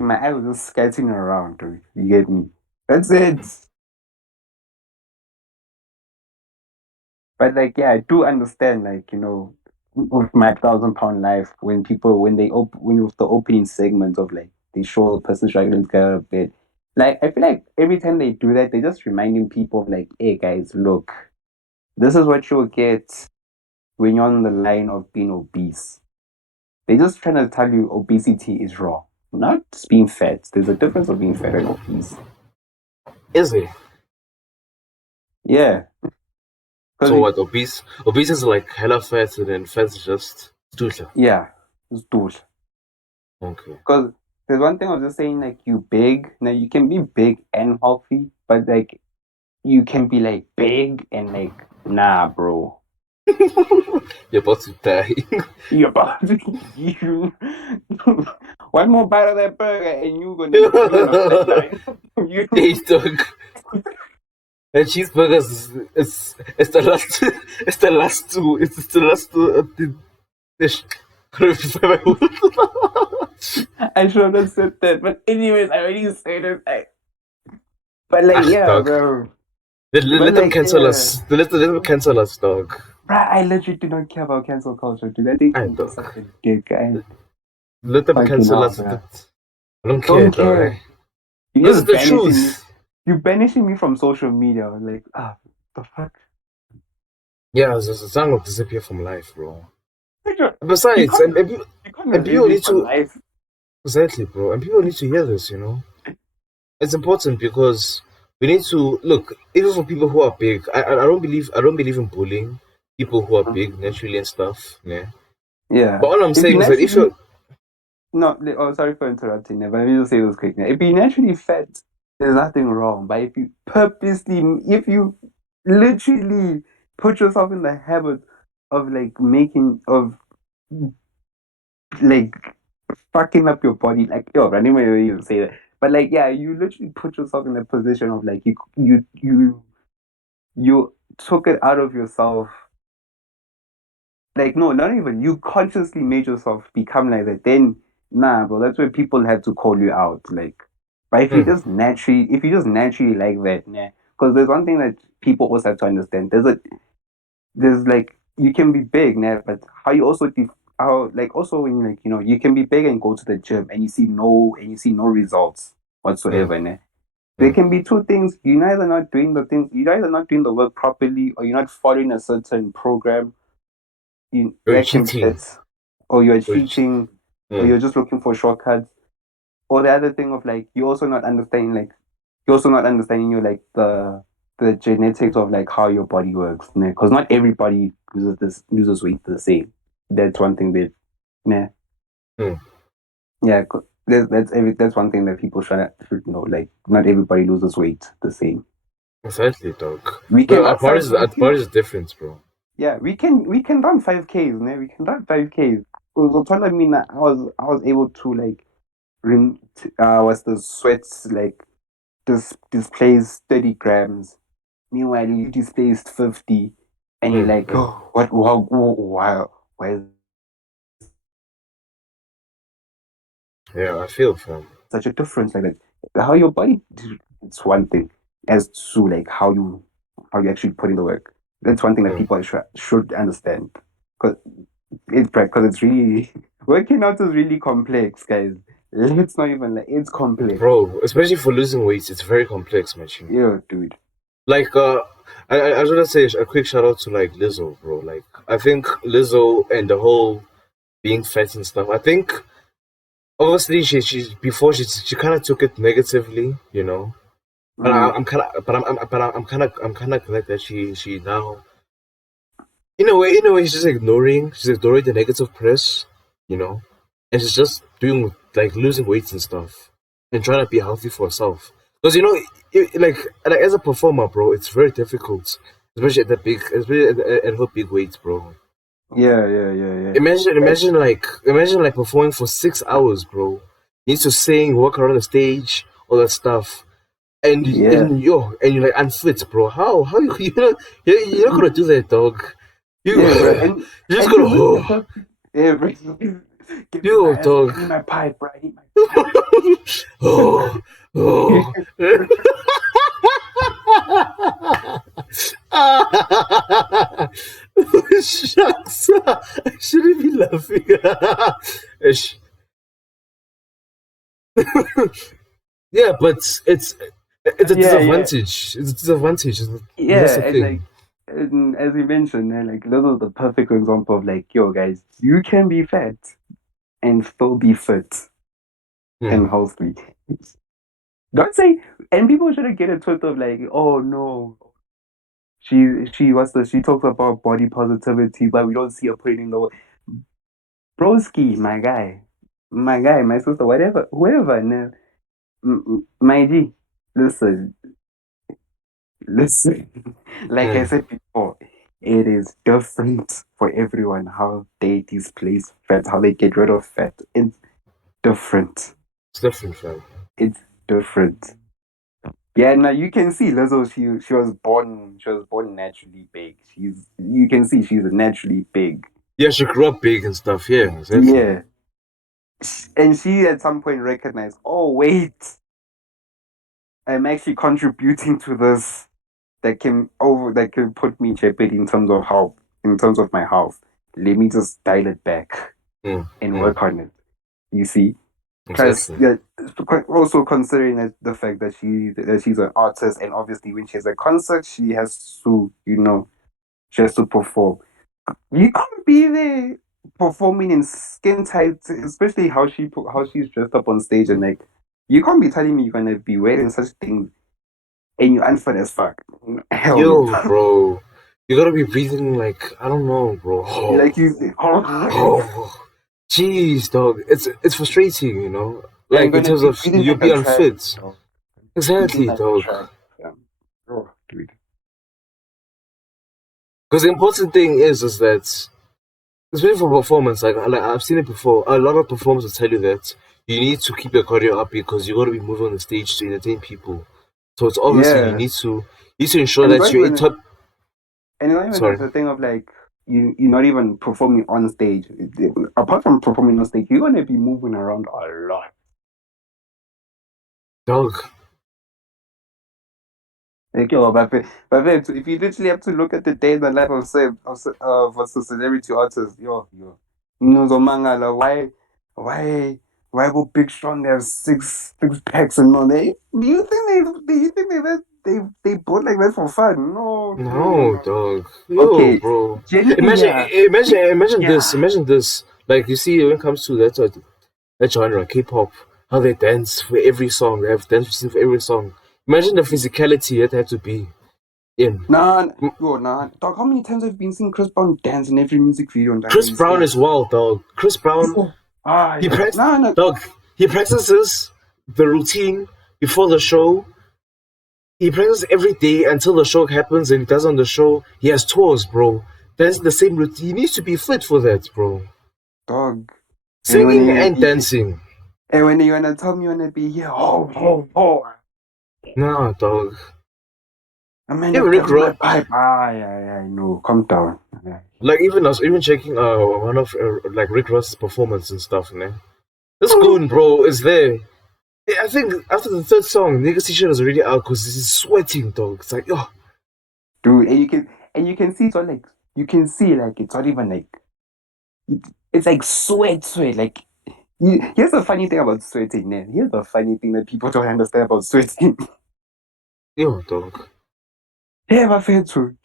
my eyes are just skating around. Dude. You get me? That's it. But like, yeah, I do understand, like, with my 1,000 pound life, when people when with the opening segment of like they show a person struggling to get out of bed. Like I feel like every time they do that, they're just reminding people of like, hey guys, look, this is what you'll get when you're on the line of being obese. They're just trying to tell you obesity is wrong, not being fat. There's a difference of being fat and obese. Is it? Yeah. So what? Obese is like hella fat, and then fat is just stulha. Yeah, it's douche. Okay. Because there's one thing I was just saying, like you big. Now you can be big and healthy, but like you can be like big and like nah, bro. You're about to die. You're about to you. One more bite of that burger and you're gonna flatline. You Hey, dog. And cheeseburgers it's the last it's the last two of the dish. I should have said that, but anyways, I already said it. But like, yeah, dog. bro. Let them like, cancel yeah. us. Let them cancel us, dog. Bruh, I literally do not care about cancel culture, dude. I think I I'm don't. such a dick. Let them Fucking cancel hell, us. bruh. I don't care, Don't care. dog. You This is just the banishing me. truth. You banishing me from social media. Like, the fuck? Yeah, the song will disappear from life, bro. You Besides, can't and people erase me need from to life. exactly, bro. And people need to hear this. It's important because we need to look even for people who are big. I don't believe in bullying people who are big naturally and stuff. Yeah. Yeah. But all I'm If saying you is that if naturally, you're sorry for interrupting you, but let me just say this quick. Now. If you naturally fat, there's nothing wrong. But if you literally put yourself in the habit of like fucking up your body, like yo, running my way you say that. But like, yeah, you literally put yourself in a position of like you took it out of yourself. Like, no, not even you consciously made yourself become like that. Then, nah, bro, that's where people have to call you out. Like, but if you just naturally like that, nah. Because there's one thing that people also have to understand. There's like you can be big, nah, but how you also how like also when like you can be big and go to the gym and you see no results whatsoever, nah. There can be two things. You're either not doing the work properly, or you're not following a certain program cheating. or you're Or cheating, or you're just looking for shortcuts, or the other thing of like you're also not understanding like the genetics of like how your body works, because not everybody loses weight the same. That's one thing that, nah. Yeah, that's one thing that people should know. Like, not everybody loses weight the same. Exactly, dog. We can Our body is different, bro. Yeah, we can run 5Ks, man. We can run 5Ks. Because I mean, I was able to like was the sweats like displays 30 grams. Meanwhile, you displaced 50, and you're like, oh, what? Why is Yeah, I feel fam. such a difference like that? How your body? It's one thing. As to like how you actually put in the work. That's one thing that people should understand. Because it's really working out is really complex, guys. Let's not even it's complex, bro. Especially for losing weight, it's very complex, man. Yeah, dude. Like I just want to say a quick shout out to like Lizzo, bro. Like I think Lizzo and the whole being fat and stuff. I think obviously she kind of took it negatively, But I'm kind of glad that she now in a way she's just ignoring the negative press, and she's just doing like losing weight and stuff and trying to be healthy for herself. Because like as a performer, bro, it's very difficult, especially at her big weights, bro. Yeah. Imagine like performing for 6 hours, bro. You need to sing, walk around the stage, all that stuff. And you're like unfit, bro. How you're not gonna do that, dog. You're just gonna dog. I need my pipe, bro. I need my Shucks. I shouldn't be laughing. Ish. Yeah, but it's a Yeah, yeah, disadvantage. It's a disadvantage. That's yeah, the and thing. like, and as you mentioned, like this is the perfect example of like, yo, guys, you can be fat and still be fit Hmm. and healthy. Don't say, and people shouldn't get a twist of like, oh no, she talks about body positivity, but we don't see her putting in the broski, my guy, my sister, whatever, whoever, no, my G, listen, listen. Like I Hmm. said before, it is different for everyone how they displace fat, how they get rid of fat. It's different. It's different, fam. It's different. Yeah, now you can see Lizzo. She was born naturally big. You can see she's naturally big. Yeah, she grew up big and stuff. Yeah, exactly. Yeah, and she at some point recognized, oh wait, I'm actually contributing to this that can put me in jeopardy in terms of health, in terms of my health. Let me just dial it back Hmm. and Hmm. work on it. You see. Plus, Exactly. yeah, also considering the fact that she's an artist, and obviously when she has a concert, she has to, she has to perform. You can't be there performing in skin tight, especially how she's dressed up on stage, and like, you can't be telling me you're gonna be wearing such things and you're unfit as fuck. Hell no. Yo, bro, you gotta be breathing like I don't know, bro. Like you, Oh, jeez, dog. It's frustrating, I'm Like in gonna terms be of breathing you like be a track, unfit. breathing Exactly, like a dog. track. Oh, dude. Because the important thing is that especially for performance, like I've seen it before. A lot of performers will tell you that you need to keep your cardio up because you gotta be moving on the stage to entertain people. So it's obviously Yeah, you need to ensure and it's that not you're in even top. and it's not even Sorry, the thing of like you're not even performing on stage. Apart from performing on stage, you're gonna be moving around a lot. dog. Like, yo, but if you literally have to look at the day in the life of say of a celebrity artist, Zomangala, why go Big Sean? They have six packs and all that. Do you think they bought like that for fun? No, no, no, No, no. dord. Yo, Okay, bro. Imagine, Genia, imagine this. yeah. Imagine this. Like you see, when it comes to that genre, K-pop, how they dance for every song. They have dance routine for every song. Imagine the physicality that had to be in. Nah, yo, nah. Dog, how many times have you been seeing Chris Brown dance in every music video and that Chris he's Brown in? is wild, dog. Chris Brown, Yo. Ah, he yeah. practices, Nah, nah. dog. He practices the routine before the show. He practices every day until the show happens, and he does on the show. He has tours, bro. That's the same routine. He needs to be fit for that, bro. Dog. And when Singing you and dancing. and when you wanna tell me you wanna be here, oh. Nah, dog. I mean, Even Rick grab my Ross, pipe. Ah, yeah, no, calm down. Yeah. like even I was even checking one of like Rick Ross's performance and stuff, man. This goon, bro, is there. I think after the third song, niggas t-shirt is already out because he's sweating, dog. It's like, yo, Dude, and you can see it's not like you can see like it's not even like it's like sweat. Like here's the funny thing about sweating, man. Here's the funny thing that people don't understand about sweating. yo, dog. They ever felt to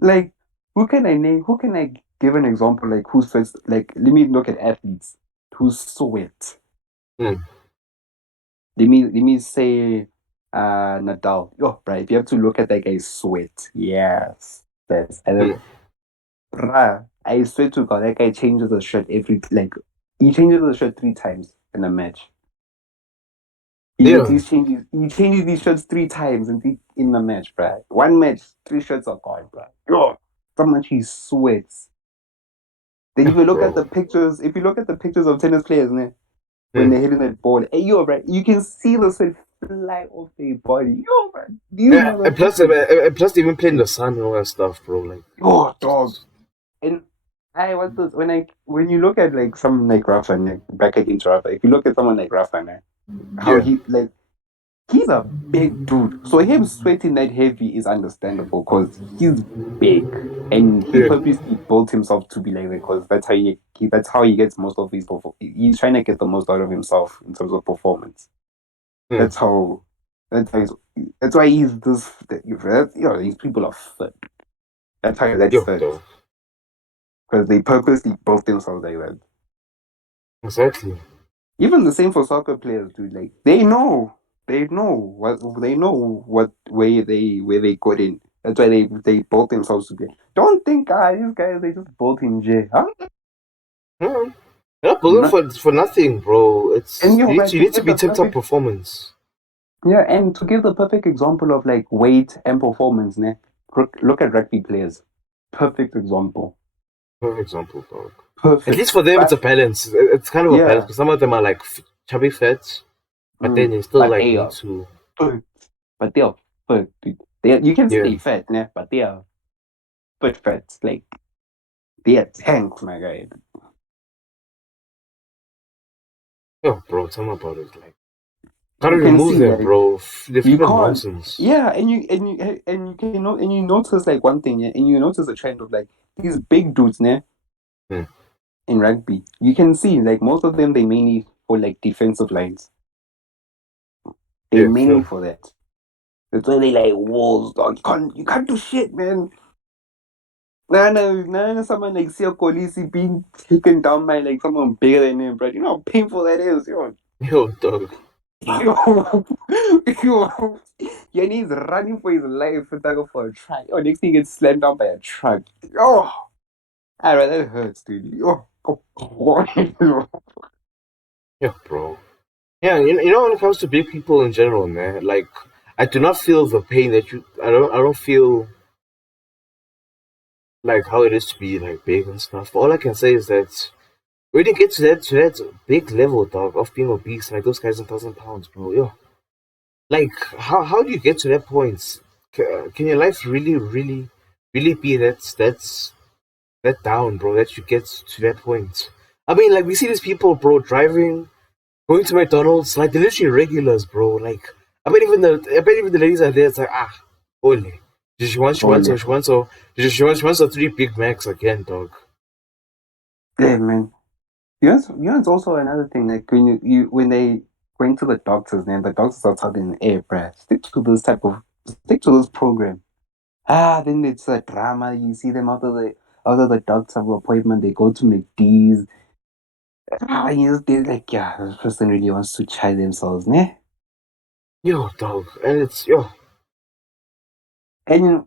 like who can I name? Who can I give an example like who sweats? Like let me look at athletes who sweat. Mm, Let me say Nadal. Yo, right. If you have to look at that guy's sweat, yes. That's and then mm. bruh, I swear to God, that guy changes the shirt he changes the shirt 3 times in a match. Yeah, He changes these shirts 3 times in the match, bruh. One match, 3 shirts are gone, bruh. Yo, so much he sweats. Then bro. if you look at the pictures of tennis players, né, when Mm. they're hitting that ball, hey yo, right, you can see the sweat fly off their body. Yo, man, these Yeah, motherfuckers. and plus, they even play in the sun and all that stuff, bro. Like, Oh, dog. And when you look at like some like Rafa, like, back against Rafa, if you look at someone like Rafa, né, how yeah, he like he's a big dude. So him sweating that heavy is understandable because he's big. And he Yeah. purposely built himself to be like that because that's how he gets most of his he's trying to get the most out of himself in terms of performance. Hmm. That's how that's how he's, that's why he's this these people are fit. That's how that's Yo, fit. dog. Because they purposely built themselves like that. Exactly. Even the same for soccer players, dude. Like they know what way they got in. That's why they built themselves to be. Don't think these guys they just built in jail. Huh? Hmm. You're not building No, for nothing, bro. and It's yo, man, you to need to give be the tip top perfect performance. yeah, and to give the perfect example of like weight and performance, ne? Look at rugby players. Perfect example. For example, dog. At Perfect. least for them, it's But a balance. It's kind of a balance yeah, because some of them are like chubby fats, but then they still but like they need are to. fit. But they are fit, dude. You can say Yeah. they fat, ne? But they are fit fats. Like they are tanks, my guy. Yo, bro, tell me about it. Like, gotta You can remove see them, like bro. They're you flipping can't. nonsense. Yeah, and you can know and you notice like one thing, yeah, and you notice a trend of like these big dudes, ne, Hmm. in rugby. You can see like most of them they mainly for like defensive lines. They Yeah, mainly sure. for that. That's why they like walls, dog. You can't do shit, man. Nah, someone like Sia Kolisi being taken down by like someone bigger than him, bro. You know how painful that is, yo. Yo, dog. Yo, yo, and he's running for his life to go for a track. Yo, next thing he gets slammed down by a truck. Oh, that hurts, dude. Yo, Yeah, bro. Yeah, when it comes to big people in general, man, like I do not feel the pain that you. I don't feel like how it is to be like big and stuff. All I can say is that when you get to that big level, dog, of being obese, like those guys in 1,000 pounds, bro. Yo, like how do you get to that point? Can your life really be that down, bro? That you get to that point. I mean, like we see these people, bro, driving, going to McDonald's, like they're literally regulars, bro. Like I bet even the ladies are there. It's like ole. Holy, She wants a three Big Macs again, dog. yeah, man. You know, it's also another thing. Like when they going to the doctors, man, the doctors are telling, "Hey, bruh, stick to this program." Then it's a drama. You see them out of the doctor's appointment. They go to McD's. They're like, yeah, this person really wants to try themselves, ne? Yo, dog, and it's yo. And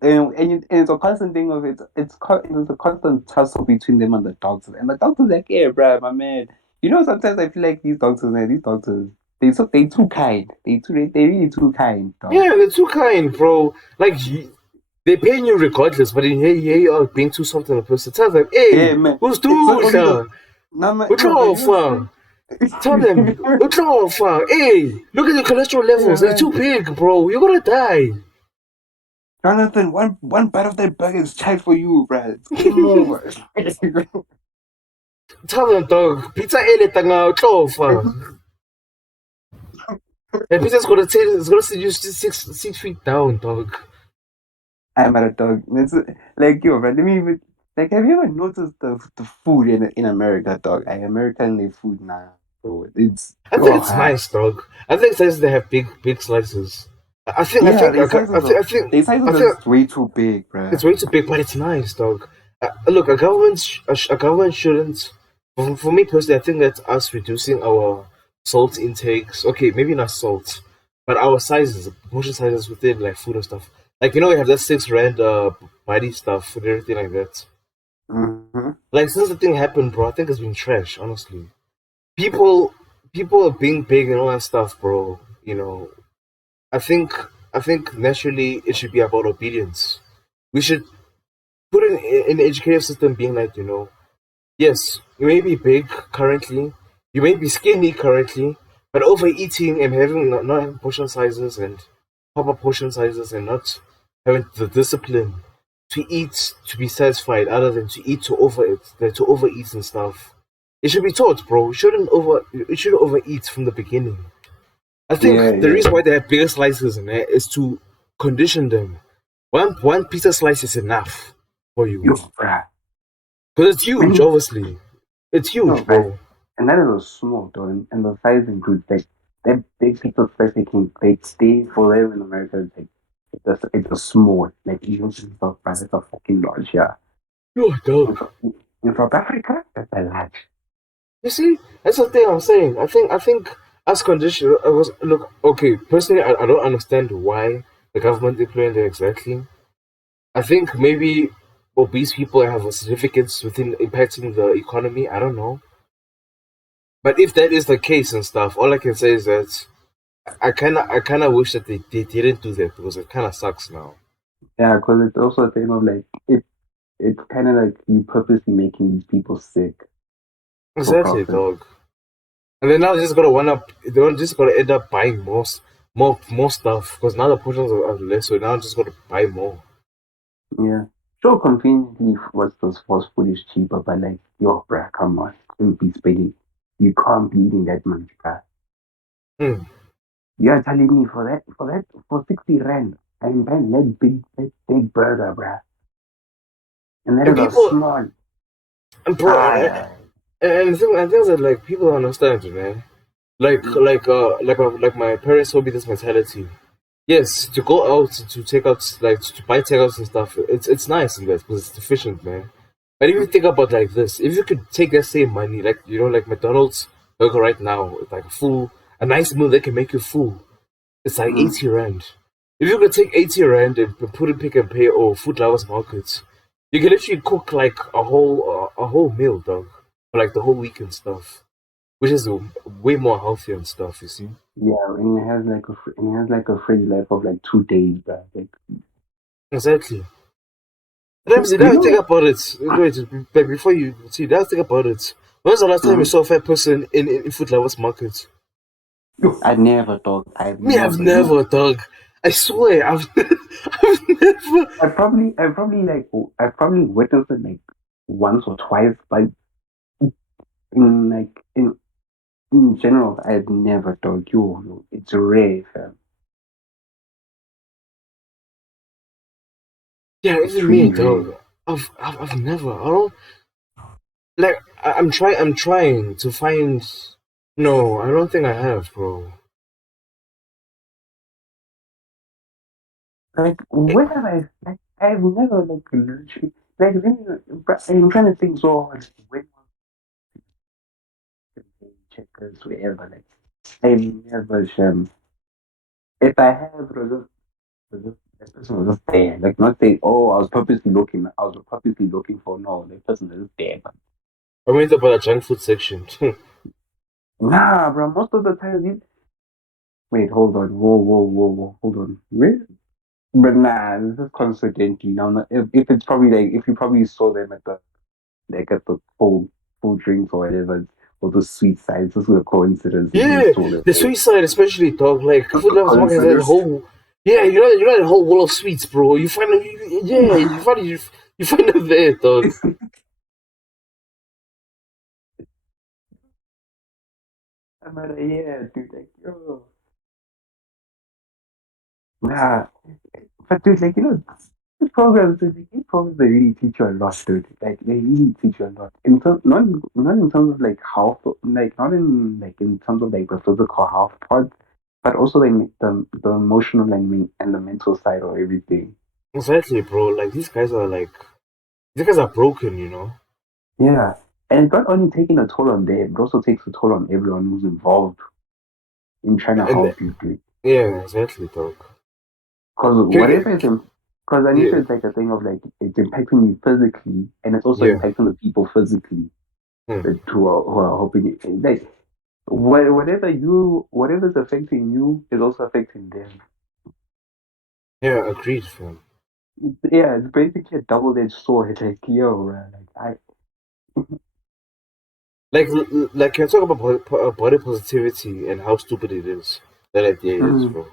it's a constant thing of it's a constant tussle between them and the doctors. And the doctor's like, yeah, bruh, my man. You know, sometimes I feel like these doctors, they too kind. They really too kind, dog. Yeah, they're too kind, bro. Like they paying you regardless, but in here you are being too soft on the person. Tell them, hey, Yeah, man. who's It's not only the doing? no, man, What's yo, man, wrong, you know fam? Tell them, what's wrong, fam? Hey, look at your cholesterol yeah, levels. They're too man. big, bro. You're gonna die. Jonathan, one bite of that burger is tight for you, bruh. It's game over. Tell them, dog. Pizza ele tanga utlo, fam. And pizza's gonna send you 6 feet down, dog. I'm at a dog. It's like yo, man. Let me even like. Have you ever noticed the food in America, dog? Like American food now, bro. It's I think oh it's nice, dog. I think it's nice they have big slices. yeah. These sizes I are think just way too big, it's bruh. way too big, but it's nice, dog. Look, a government shouldn't. For me personally, I think that us reducing our salt intakes, okay, maybe not salt, but our sizes, portion sizes within like food and stuff. Like we have that 6 rand body stuff and everything like that. Mm-hmm. Like since the thing happened, bro, I think it's been trash, honestly. People, people are being big and all that stuff, bro. I think I think naturally it should be about obedience. We should put in the educative system being like, yes, you may be big currently, you may be skinny currently, but overeating and having not having portion sizes and proper portion sizes and not having the discipline to eat to be satisfied other than to eat to overeat and stuff. It should be taught, bro. You shouldn't overeat from the beginning. I think Yeah, the reason yeah. why they have bigger slices in there is to condition them. One pizza slice is enough for you Yo, bruh. because it's huge. Man, Obviously, it's no, huge, bruh. bro. And that is a small, though. And the size includes, like, that big pizza slice they stay for them in America. It's a small. Like, you don't see stuff, bruh. It's a fucking large, yeah. Yo, dog. In, Sou- in South Africa, that's a large. You see, that's the thing I'm saying. I think as condition, I was look okay. Personally, I don't understand why the government implemented it exactly. I think maybe obese people have a significance within impacting the economy. I don't know, but if that is the case and stuff, all I can say is that I kind of wish that they didn't do that because it kind of sucks now. Yeah, because it's also a thing of, like, it's kind of like you purposely making these people sick for Exactly, profit. dog. And then now they're just gonna end up buying more stuff because now the portions are less, so now I'm just gonna buy more. Yeah. Sure, conveniently, what's those fast food is cheaper, but like, yo, bruh, come on. You'll be spending. You can't be eating that much, bruh. Hmm. You're telling me for 60 rand, I'm buying that big burger, bruh. And that And is a people, small. and bro, Ah, yeah. and things that like people don't understand, man. Mm, Like my parents told me this mentality. Yes, to go out to take out like to buy takeouts and stuff, it's nice and that because it's efficient, man. But if you think about like this, if you could take that same money, like like McDonald's burger right now, it's like a nice meal that can make you full. It's like mm. 80 rand. If you could take 80 rand and put in Pick and Pay or Food Lovers Markets, you can literally cook like a whole meal, dog, for like the whole week and stuff, which is way more healthier and stuff. You see? Yeah, and it has like a fridge life of like 2 days, bruh. Like, Exactly. Ramsey, you now think know, about it. Wait, but before you see, now think about it. When was the last time you mm, saw a fat person in Food Lovers Market? yo, I never thought, I've Me, I've never, you. never, dog. I swear, I've never. I probably witnessed it like once or twice, but in like in general, I've never thought, yo, it's rare, fam. Yeah, It's even me, really rare. dog. I've never. I don't like. I'm trying. I'm trying to find. No, I don't think I have, bro. Like, when have I, like, I've never, like, literally, like, I'm trying to think so hard. When was the checkers, wherever, like, I've never, if I have, that person was just there. Like, not saying, oh, I was purposely looking for, no, the person was just there. But, I went about the junk food section. nah, bro, most of the time, wait, hold on, whoa, hold on. Wait. But nah, this is coincidentally. Now, if it's probably like, if you probably saw them at the, like, at the full drinks or whatever, or the sweet sides, this is a coincidence if you Yeah, saw them the there. sweet side, especially, dog. Like Just Food a Lovers Market has that coincidence. whole. Yeah, you know that whole wall of sweets, bro. You find it. Yeah, you find it there, dog. I'm like, yeah, dude, like, yo. Nah, but dude, like, these programs, they really teach you a lot, dude. Like, they really teach you a lot. Not in terms of like health, like not in like in terms of like the physical health part, but also like the emotional and the mental side of everything. Exactly, bro. Like these guys are broken, you know. Yeah, and it's not only taking a toll on them, it also takes a toll on everyone who's involved in trying to And help you, dude. yeah, exactly, dog. Because Okay, whatever is, because yeah, Anisha is like a thing of like it's impacting you physically, and it's also yeah. impacting the people physically Hmm. that who are helping you. Like, whatever's affecting you is also affecting them. Yeah, agreed, fam. Yeah, it's basically a double-edged sword. Like, yo, man, like Like, can I talk about body positivity and how stupid it is? That idea is, mm. bro.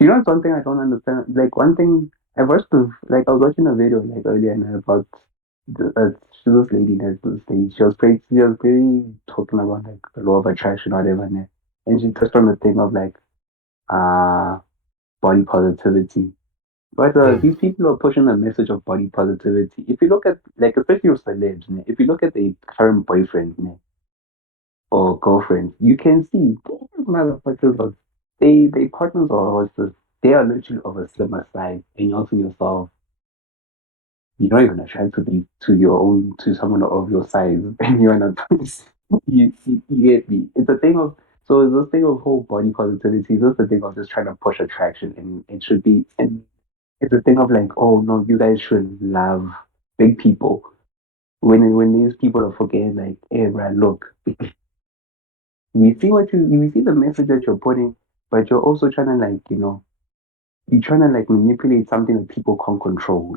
You know, it's one thing I don't understand. Like, one thing like, I was watching a video like earlier and about this lady that's this thing. She was pretty talking about like the law of attraction or whatever. and she touched on the thing of like body positivity. But Mm. these people are pushing the message of body positivity. If you look at like especially with celebs, né, if you look at the current boyfriend né, or girlfriend, you can see these motherfuckers are they partners are horses. They are literally of a slimmer size, and you're asking yourself, you're not even attracted to your own to someone of your size, and you're not. You get me? It's a thing of so it's this thing of whole body positivity. It's just a thing of just trying to push attraction, and it should be and it's a thing of like, oh no, you guys should love big people. When these people are forgetting, like, hey, man, look, we see the message that you're putting, but you're also trying to like, you're trying to like manipulate something that people can't control.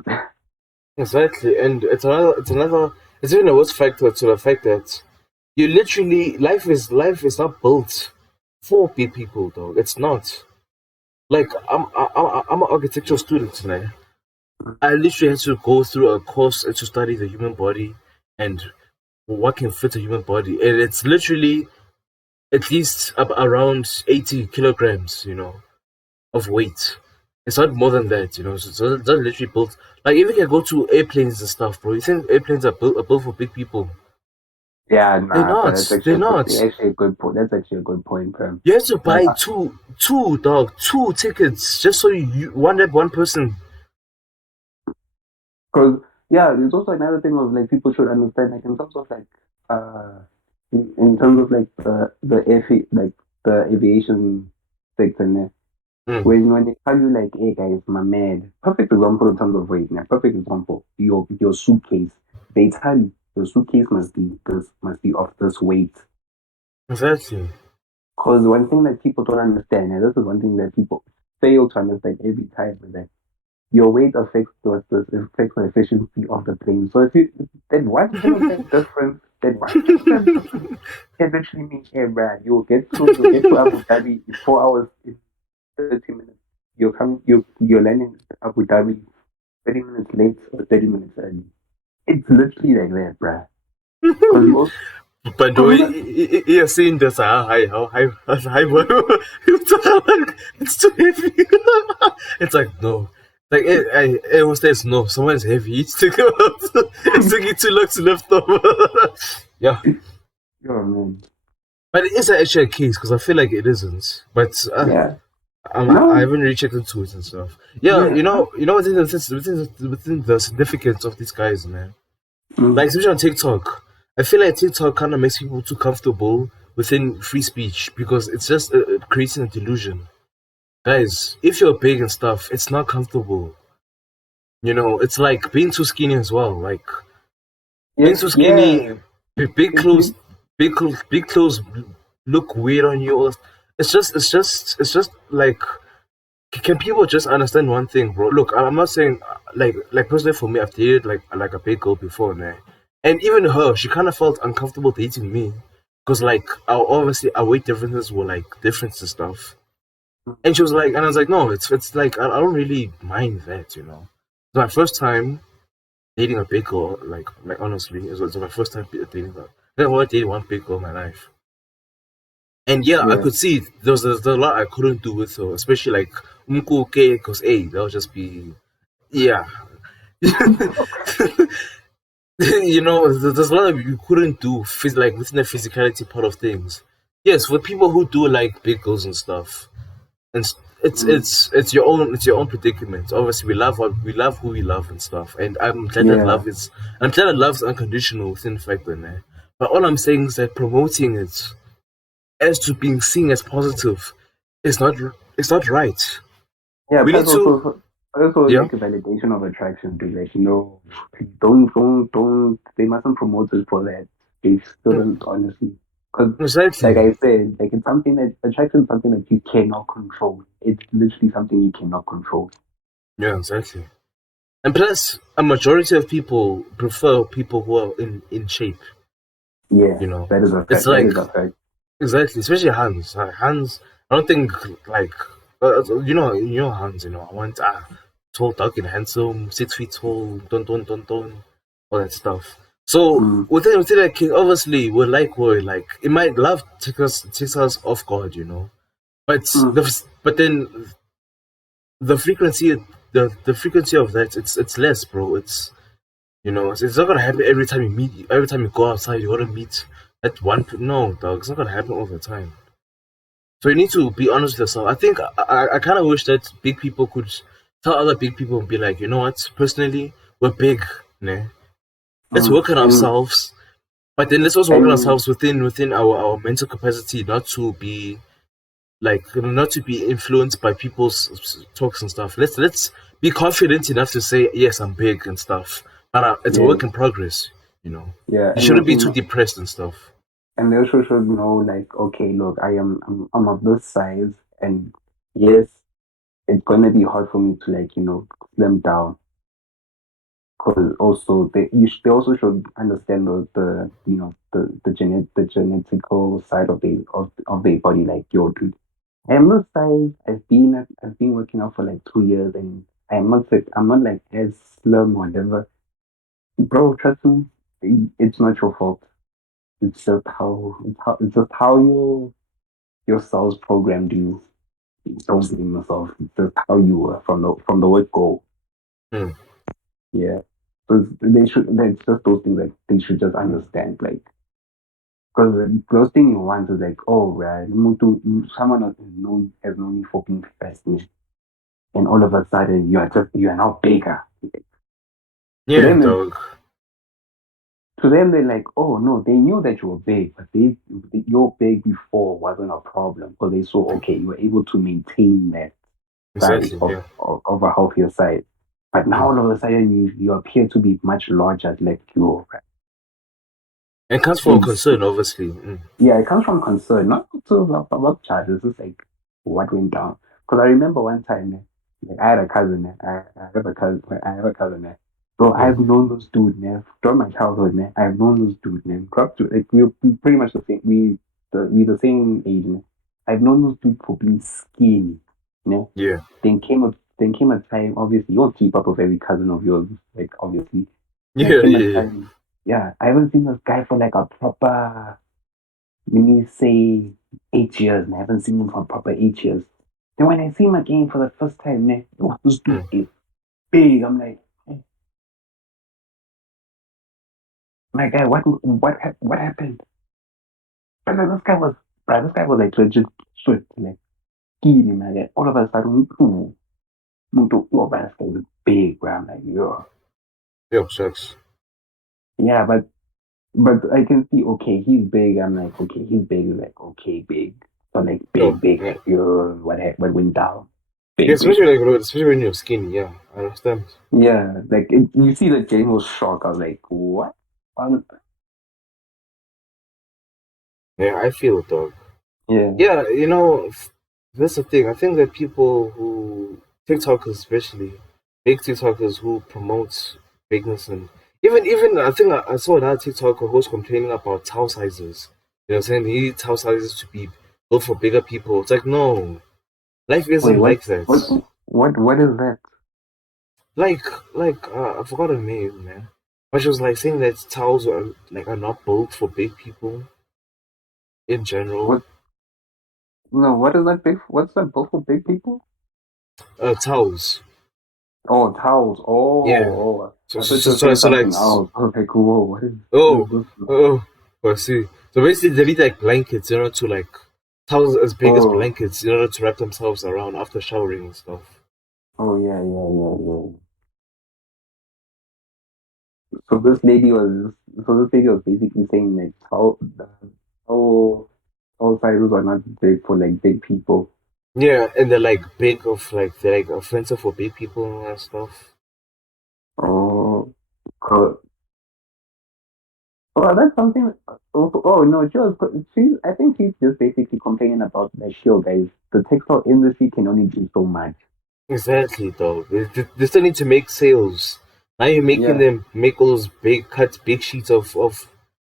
Exactly, and it's even a worse factor to the fact that you literally life is not built for big people, dog. It's not. Like I'm an architectural student, man. I literally had to go through a course to study the human body and what can fit a human body, and it's literally at least around 80 kilograms, of weight. It's not more than that, So it's not literally built. Like if you can go to airplanes and stuff, bro, you think airplanes are built for big people? Yeah, They're nah, but not. They're not. that's actually a good point. That's actually a good point, Prem. You have to Like, buy two tickets just so you one person. cause yeah, there's also another thing of like people should understand, like in terms of like uh, in terms of like like the aviation sector, né? Mm. When they tell you like, hey guys, my man, perfect example in terms of weight, né? Perfect example, your suitcase. They tell you your suitcase must be of this weight. Exactly. Because one thing that people don't understand, and this is one thing that people fail to understand every time, is that your weight affects affects the efficiency of the plane. So if you then 1% difference, then 1% difference can literally mean, hey, man, you'll get to Abu Dhabi in 4 hours in 30 minutes. You're landing in Abu Dhabi 30 minutes late or 30 minutes early. It's literally like that, bruh. Because you also But do you're seeing this how high it's too heavy. It's like no. Like it was there's no someone's heavy. It's taking it's taking too long to lift up. Yeah. oh man. But is that actually a case? Because I feel like it isn't. But Yeah. I No, haven't really checked into it and stuff. Yeah, yeah. within the significance of these guys, man. Mm, Like especially on TikTok, I feel like TikTok kind of makes people too comfortable within free speech because it's just creating a delusion. Guys, if you're big and stuff, it's not comfortable. It's like being too skinny as well. Like being yeah, too skinny, yeah. big clothes, Mhm. big clothes look weird on you. It's just like can people just understand one thing, bro? Look, I'm not saying like personally for me, I've dated like a big girl before, man, and even her, she kind of felt uncomfortable dating me because like obviously our weight differences were like different and stuff, and she was like, and I was like, no, it's like I don't really mind that. It's my first time dating a big girl, like honestly, it was my first time dating her. I never dated one big girl in my life. And yeah, I Yeah. could see there was a lot I couldn't do with her, especially like okay, because that would just be yeah. There's a lot of you couldn't do like within the physicality part of things. Yes, for people who do like big girls and stuff, and Mm, it's your own predicament. Obviously, we love who we love and stuff, and yeah. I'm glad that love is unconditional within Franklin, man. But all I'm saying is that promoting it as to being seen as positive is not it's not right. Yeah, We need plus to also yeah like a validation of attraction to like, they mustn't promote it for that. They shouldn't, honestly. Because, like exactly I said, like it's something that attraction is something that you cannot control. It's literally something you cannot control. yeah exactly. And plus, a majority of people prefer people who are in shape. Yeah, You know, that is a it's fact. That like is a fact. exactly, especially Hans. Hans, I don't think like Hans. I want tall, dark, and handsome, 6 feet tall, don't, all that stuff. So Mm, within that king, obviously we're like it might love take us off guard, but mm, but then the frequency the frequency of that it's less, bro. It's not gonna happen every time you meet, every time you go outside. You gotta meet that one. No, dog, it's not gonna happen all the time. So you need to be honest with yourself. I think I kind of wish that big people could tell other big people and be like, you know what? Personally, we're big, ne? Let's mm. work on ourselves, but then let's also work on And ourselves within our mental capacity, not to be not to be influenced by people's talks and stuff. Let's be confident enough to say yes, I'm big and stuff, but it's a yeah, work in progress. You know, yeah, you shouldn't be too depressed and stuff. and they also should know like, okay, look, I'm of this size, and yes, it's gonna be hard for me to like slim down. Because also they also should understand the genetical side of their body. Like, yo, dude, I am not size. I've been working out for like 2 years, and I'm not like as slim or whatever. Bro, trust me, it's not your fault. It's just how your cells programmed you. Don't blame yourself. It's just how you were from the word go. Hmm. Yeah. So they should. That's just those things like they should just understand. Like, because the first thing you want is like, oh, right, someone has known you for being fast, and all of a sudden you are now bigger. To Yeah, them, dog. they're like, oh no, they knew that you were big, but your big before wasn't a problem because they saw, okay, you were able to maintain that size Exactly. of Yeah. of a healthier size. But Hmm. now all of a sudden you appear to be much larger, like you. And comes from It's concern, obviously. Mm. Yeah, it comes from concern, not so about charges. It's like what went down. Because I remember one time, like I had a cousin. I have a cousin. I have a cousin. Bro, Mm. I've known those dude, man. Throughout my childhood, man. I've known those dude, man. Grew up to like we pretty much the same. We the same age, man. I've known those dude for being skinny, man. Yeah. Then came a time. Obviously, you won't keep up with every cousin of yours, like obviously. There Yeah. came a Yeah. time. Yeah, I haven't seen this guy for like a proper, let me say, 8 years, man. I haven't seen him for proper 8 years. Then when I see him again for the first time, man, oh, this Yeah. dude is big. I'm like, hey, my guy, what happened? Bro, this guy was like legit swift, like skinny, man. Like, all of a sudden, ooh, bro, this guy is big, bro. I'm like, yo, Yo, sucks. yeah, but I can see, okay, he's big. I'm like, okay, he's big. Like, okay, big. So like, Yo. big, Yeah. like, yo, what went down? Yeah, Big, big. especially especially when you're skinny. Yeah, I understand. Yeah, like you see the general shock. I was like, what? Um, Yeah, I feel it, dog. yeah. Yeah, that's the thing. I think that people who TikTokers, especially big TikTokers who promote bigness, and even I think I saw another TikToker who was complaining about towel sizes. Saying they need towel sizes to be built for bigger people. It's like, no, life Wait, isn't what? like that. What is that? Like I forgot her name, man. But she was like saying that towels are not built for big people in general. What? No, what is that big? What's that both for big people? Towels. Oh, towels. Yeah. Oh. So I so thought you so, were so, saying so like something else. I was like, whoa, what is oh this? oh I see. So basically they need like blankets, to like towels as big as Oh, blankets in order to wrap themselves around after showering and stuff. oh yeah. So this lady was, basically saying that how all sizes are not big for like big people. Yeah, and they're like they're like offensive for big people and all that stuff. Oh, well, that's something. Oh no, I think she's just basically complaining about like, yo, guys, the textile industry can only do so much. Exactly, though. They still need to make sales. Now you're making Yeah, them make all those big sheets of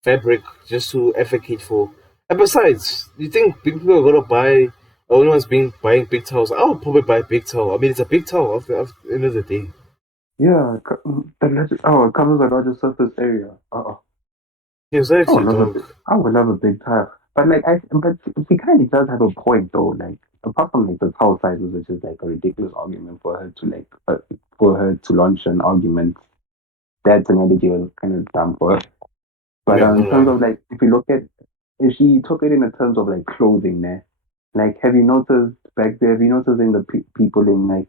fabric just to advocate for. And besides, you think big people are gonna buy? Everyone's buying big towels. I'll probably buy a big towel. I mean, it's a big towel. After the end of the day, Yeah, it covers a larger surface area. I Exactly, would love a dog. big, I would love a big tire. But she kind of does have a point though. Like, apart from like the towel sizes, which is like a ridiculous argument for her to for her to launch an argument. That's an analogy was kind of dumb for her. But Yeah, no in terms lie. of like, if she took it in the terms of like clothing, there, like, have you noticed back there? Have you noticed in the people in like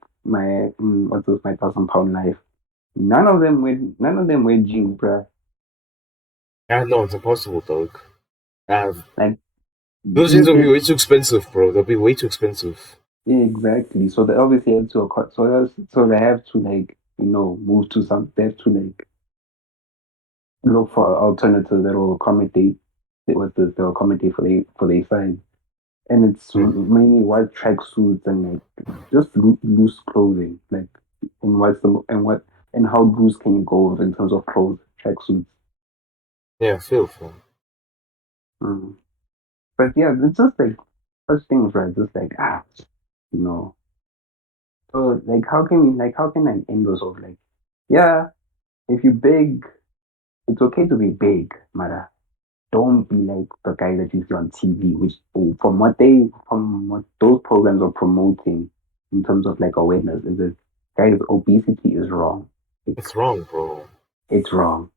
what's this, my 1,000 pound life? None of them wear jeans, bruh. Yeah, no, it's impossible, dog. Uh, Like, those things will be way too expensive, bro. They'll be way too expensive. yeah, exactly. So they obviously have to so they have to like move to some. They have to like look for alternatives that will accommodate they'll accommodate for their size. And it's Hmm. mainly white tracksuits and like just loose clothing. Like, and how loose can you go in terms of clothes, tracksuits? Yeah, feel. Mm. But yeah, it's just like such things, right? Just like you know. So like, how can I end those off? Like, yeah, if you're big, it's okay to be big, Mara. Don't be like the guy that you see on TV, which from what those programs are promoting in terms of like awareness is that guys, obesity is wrong. It's wrong, bro. It's wrong.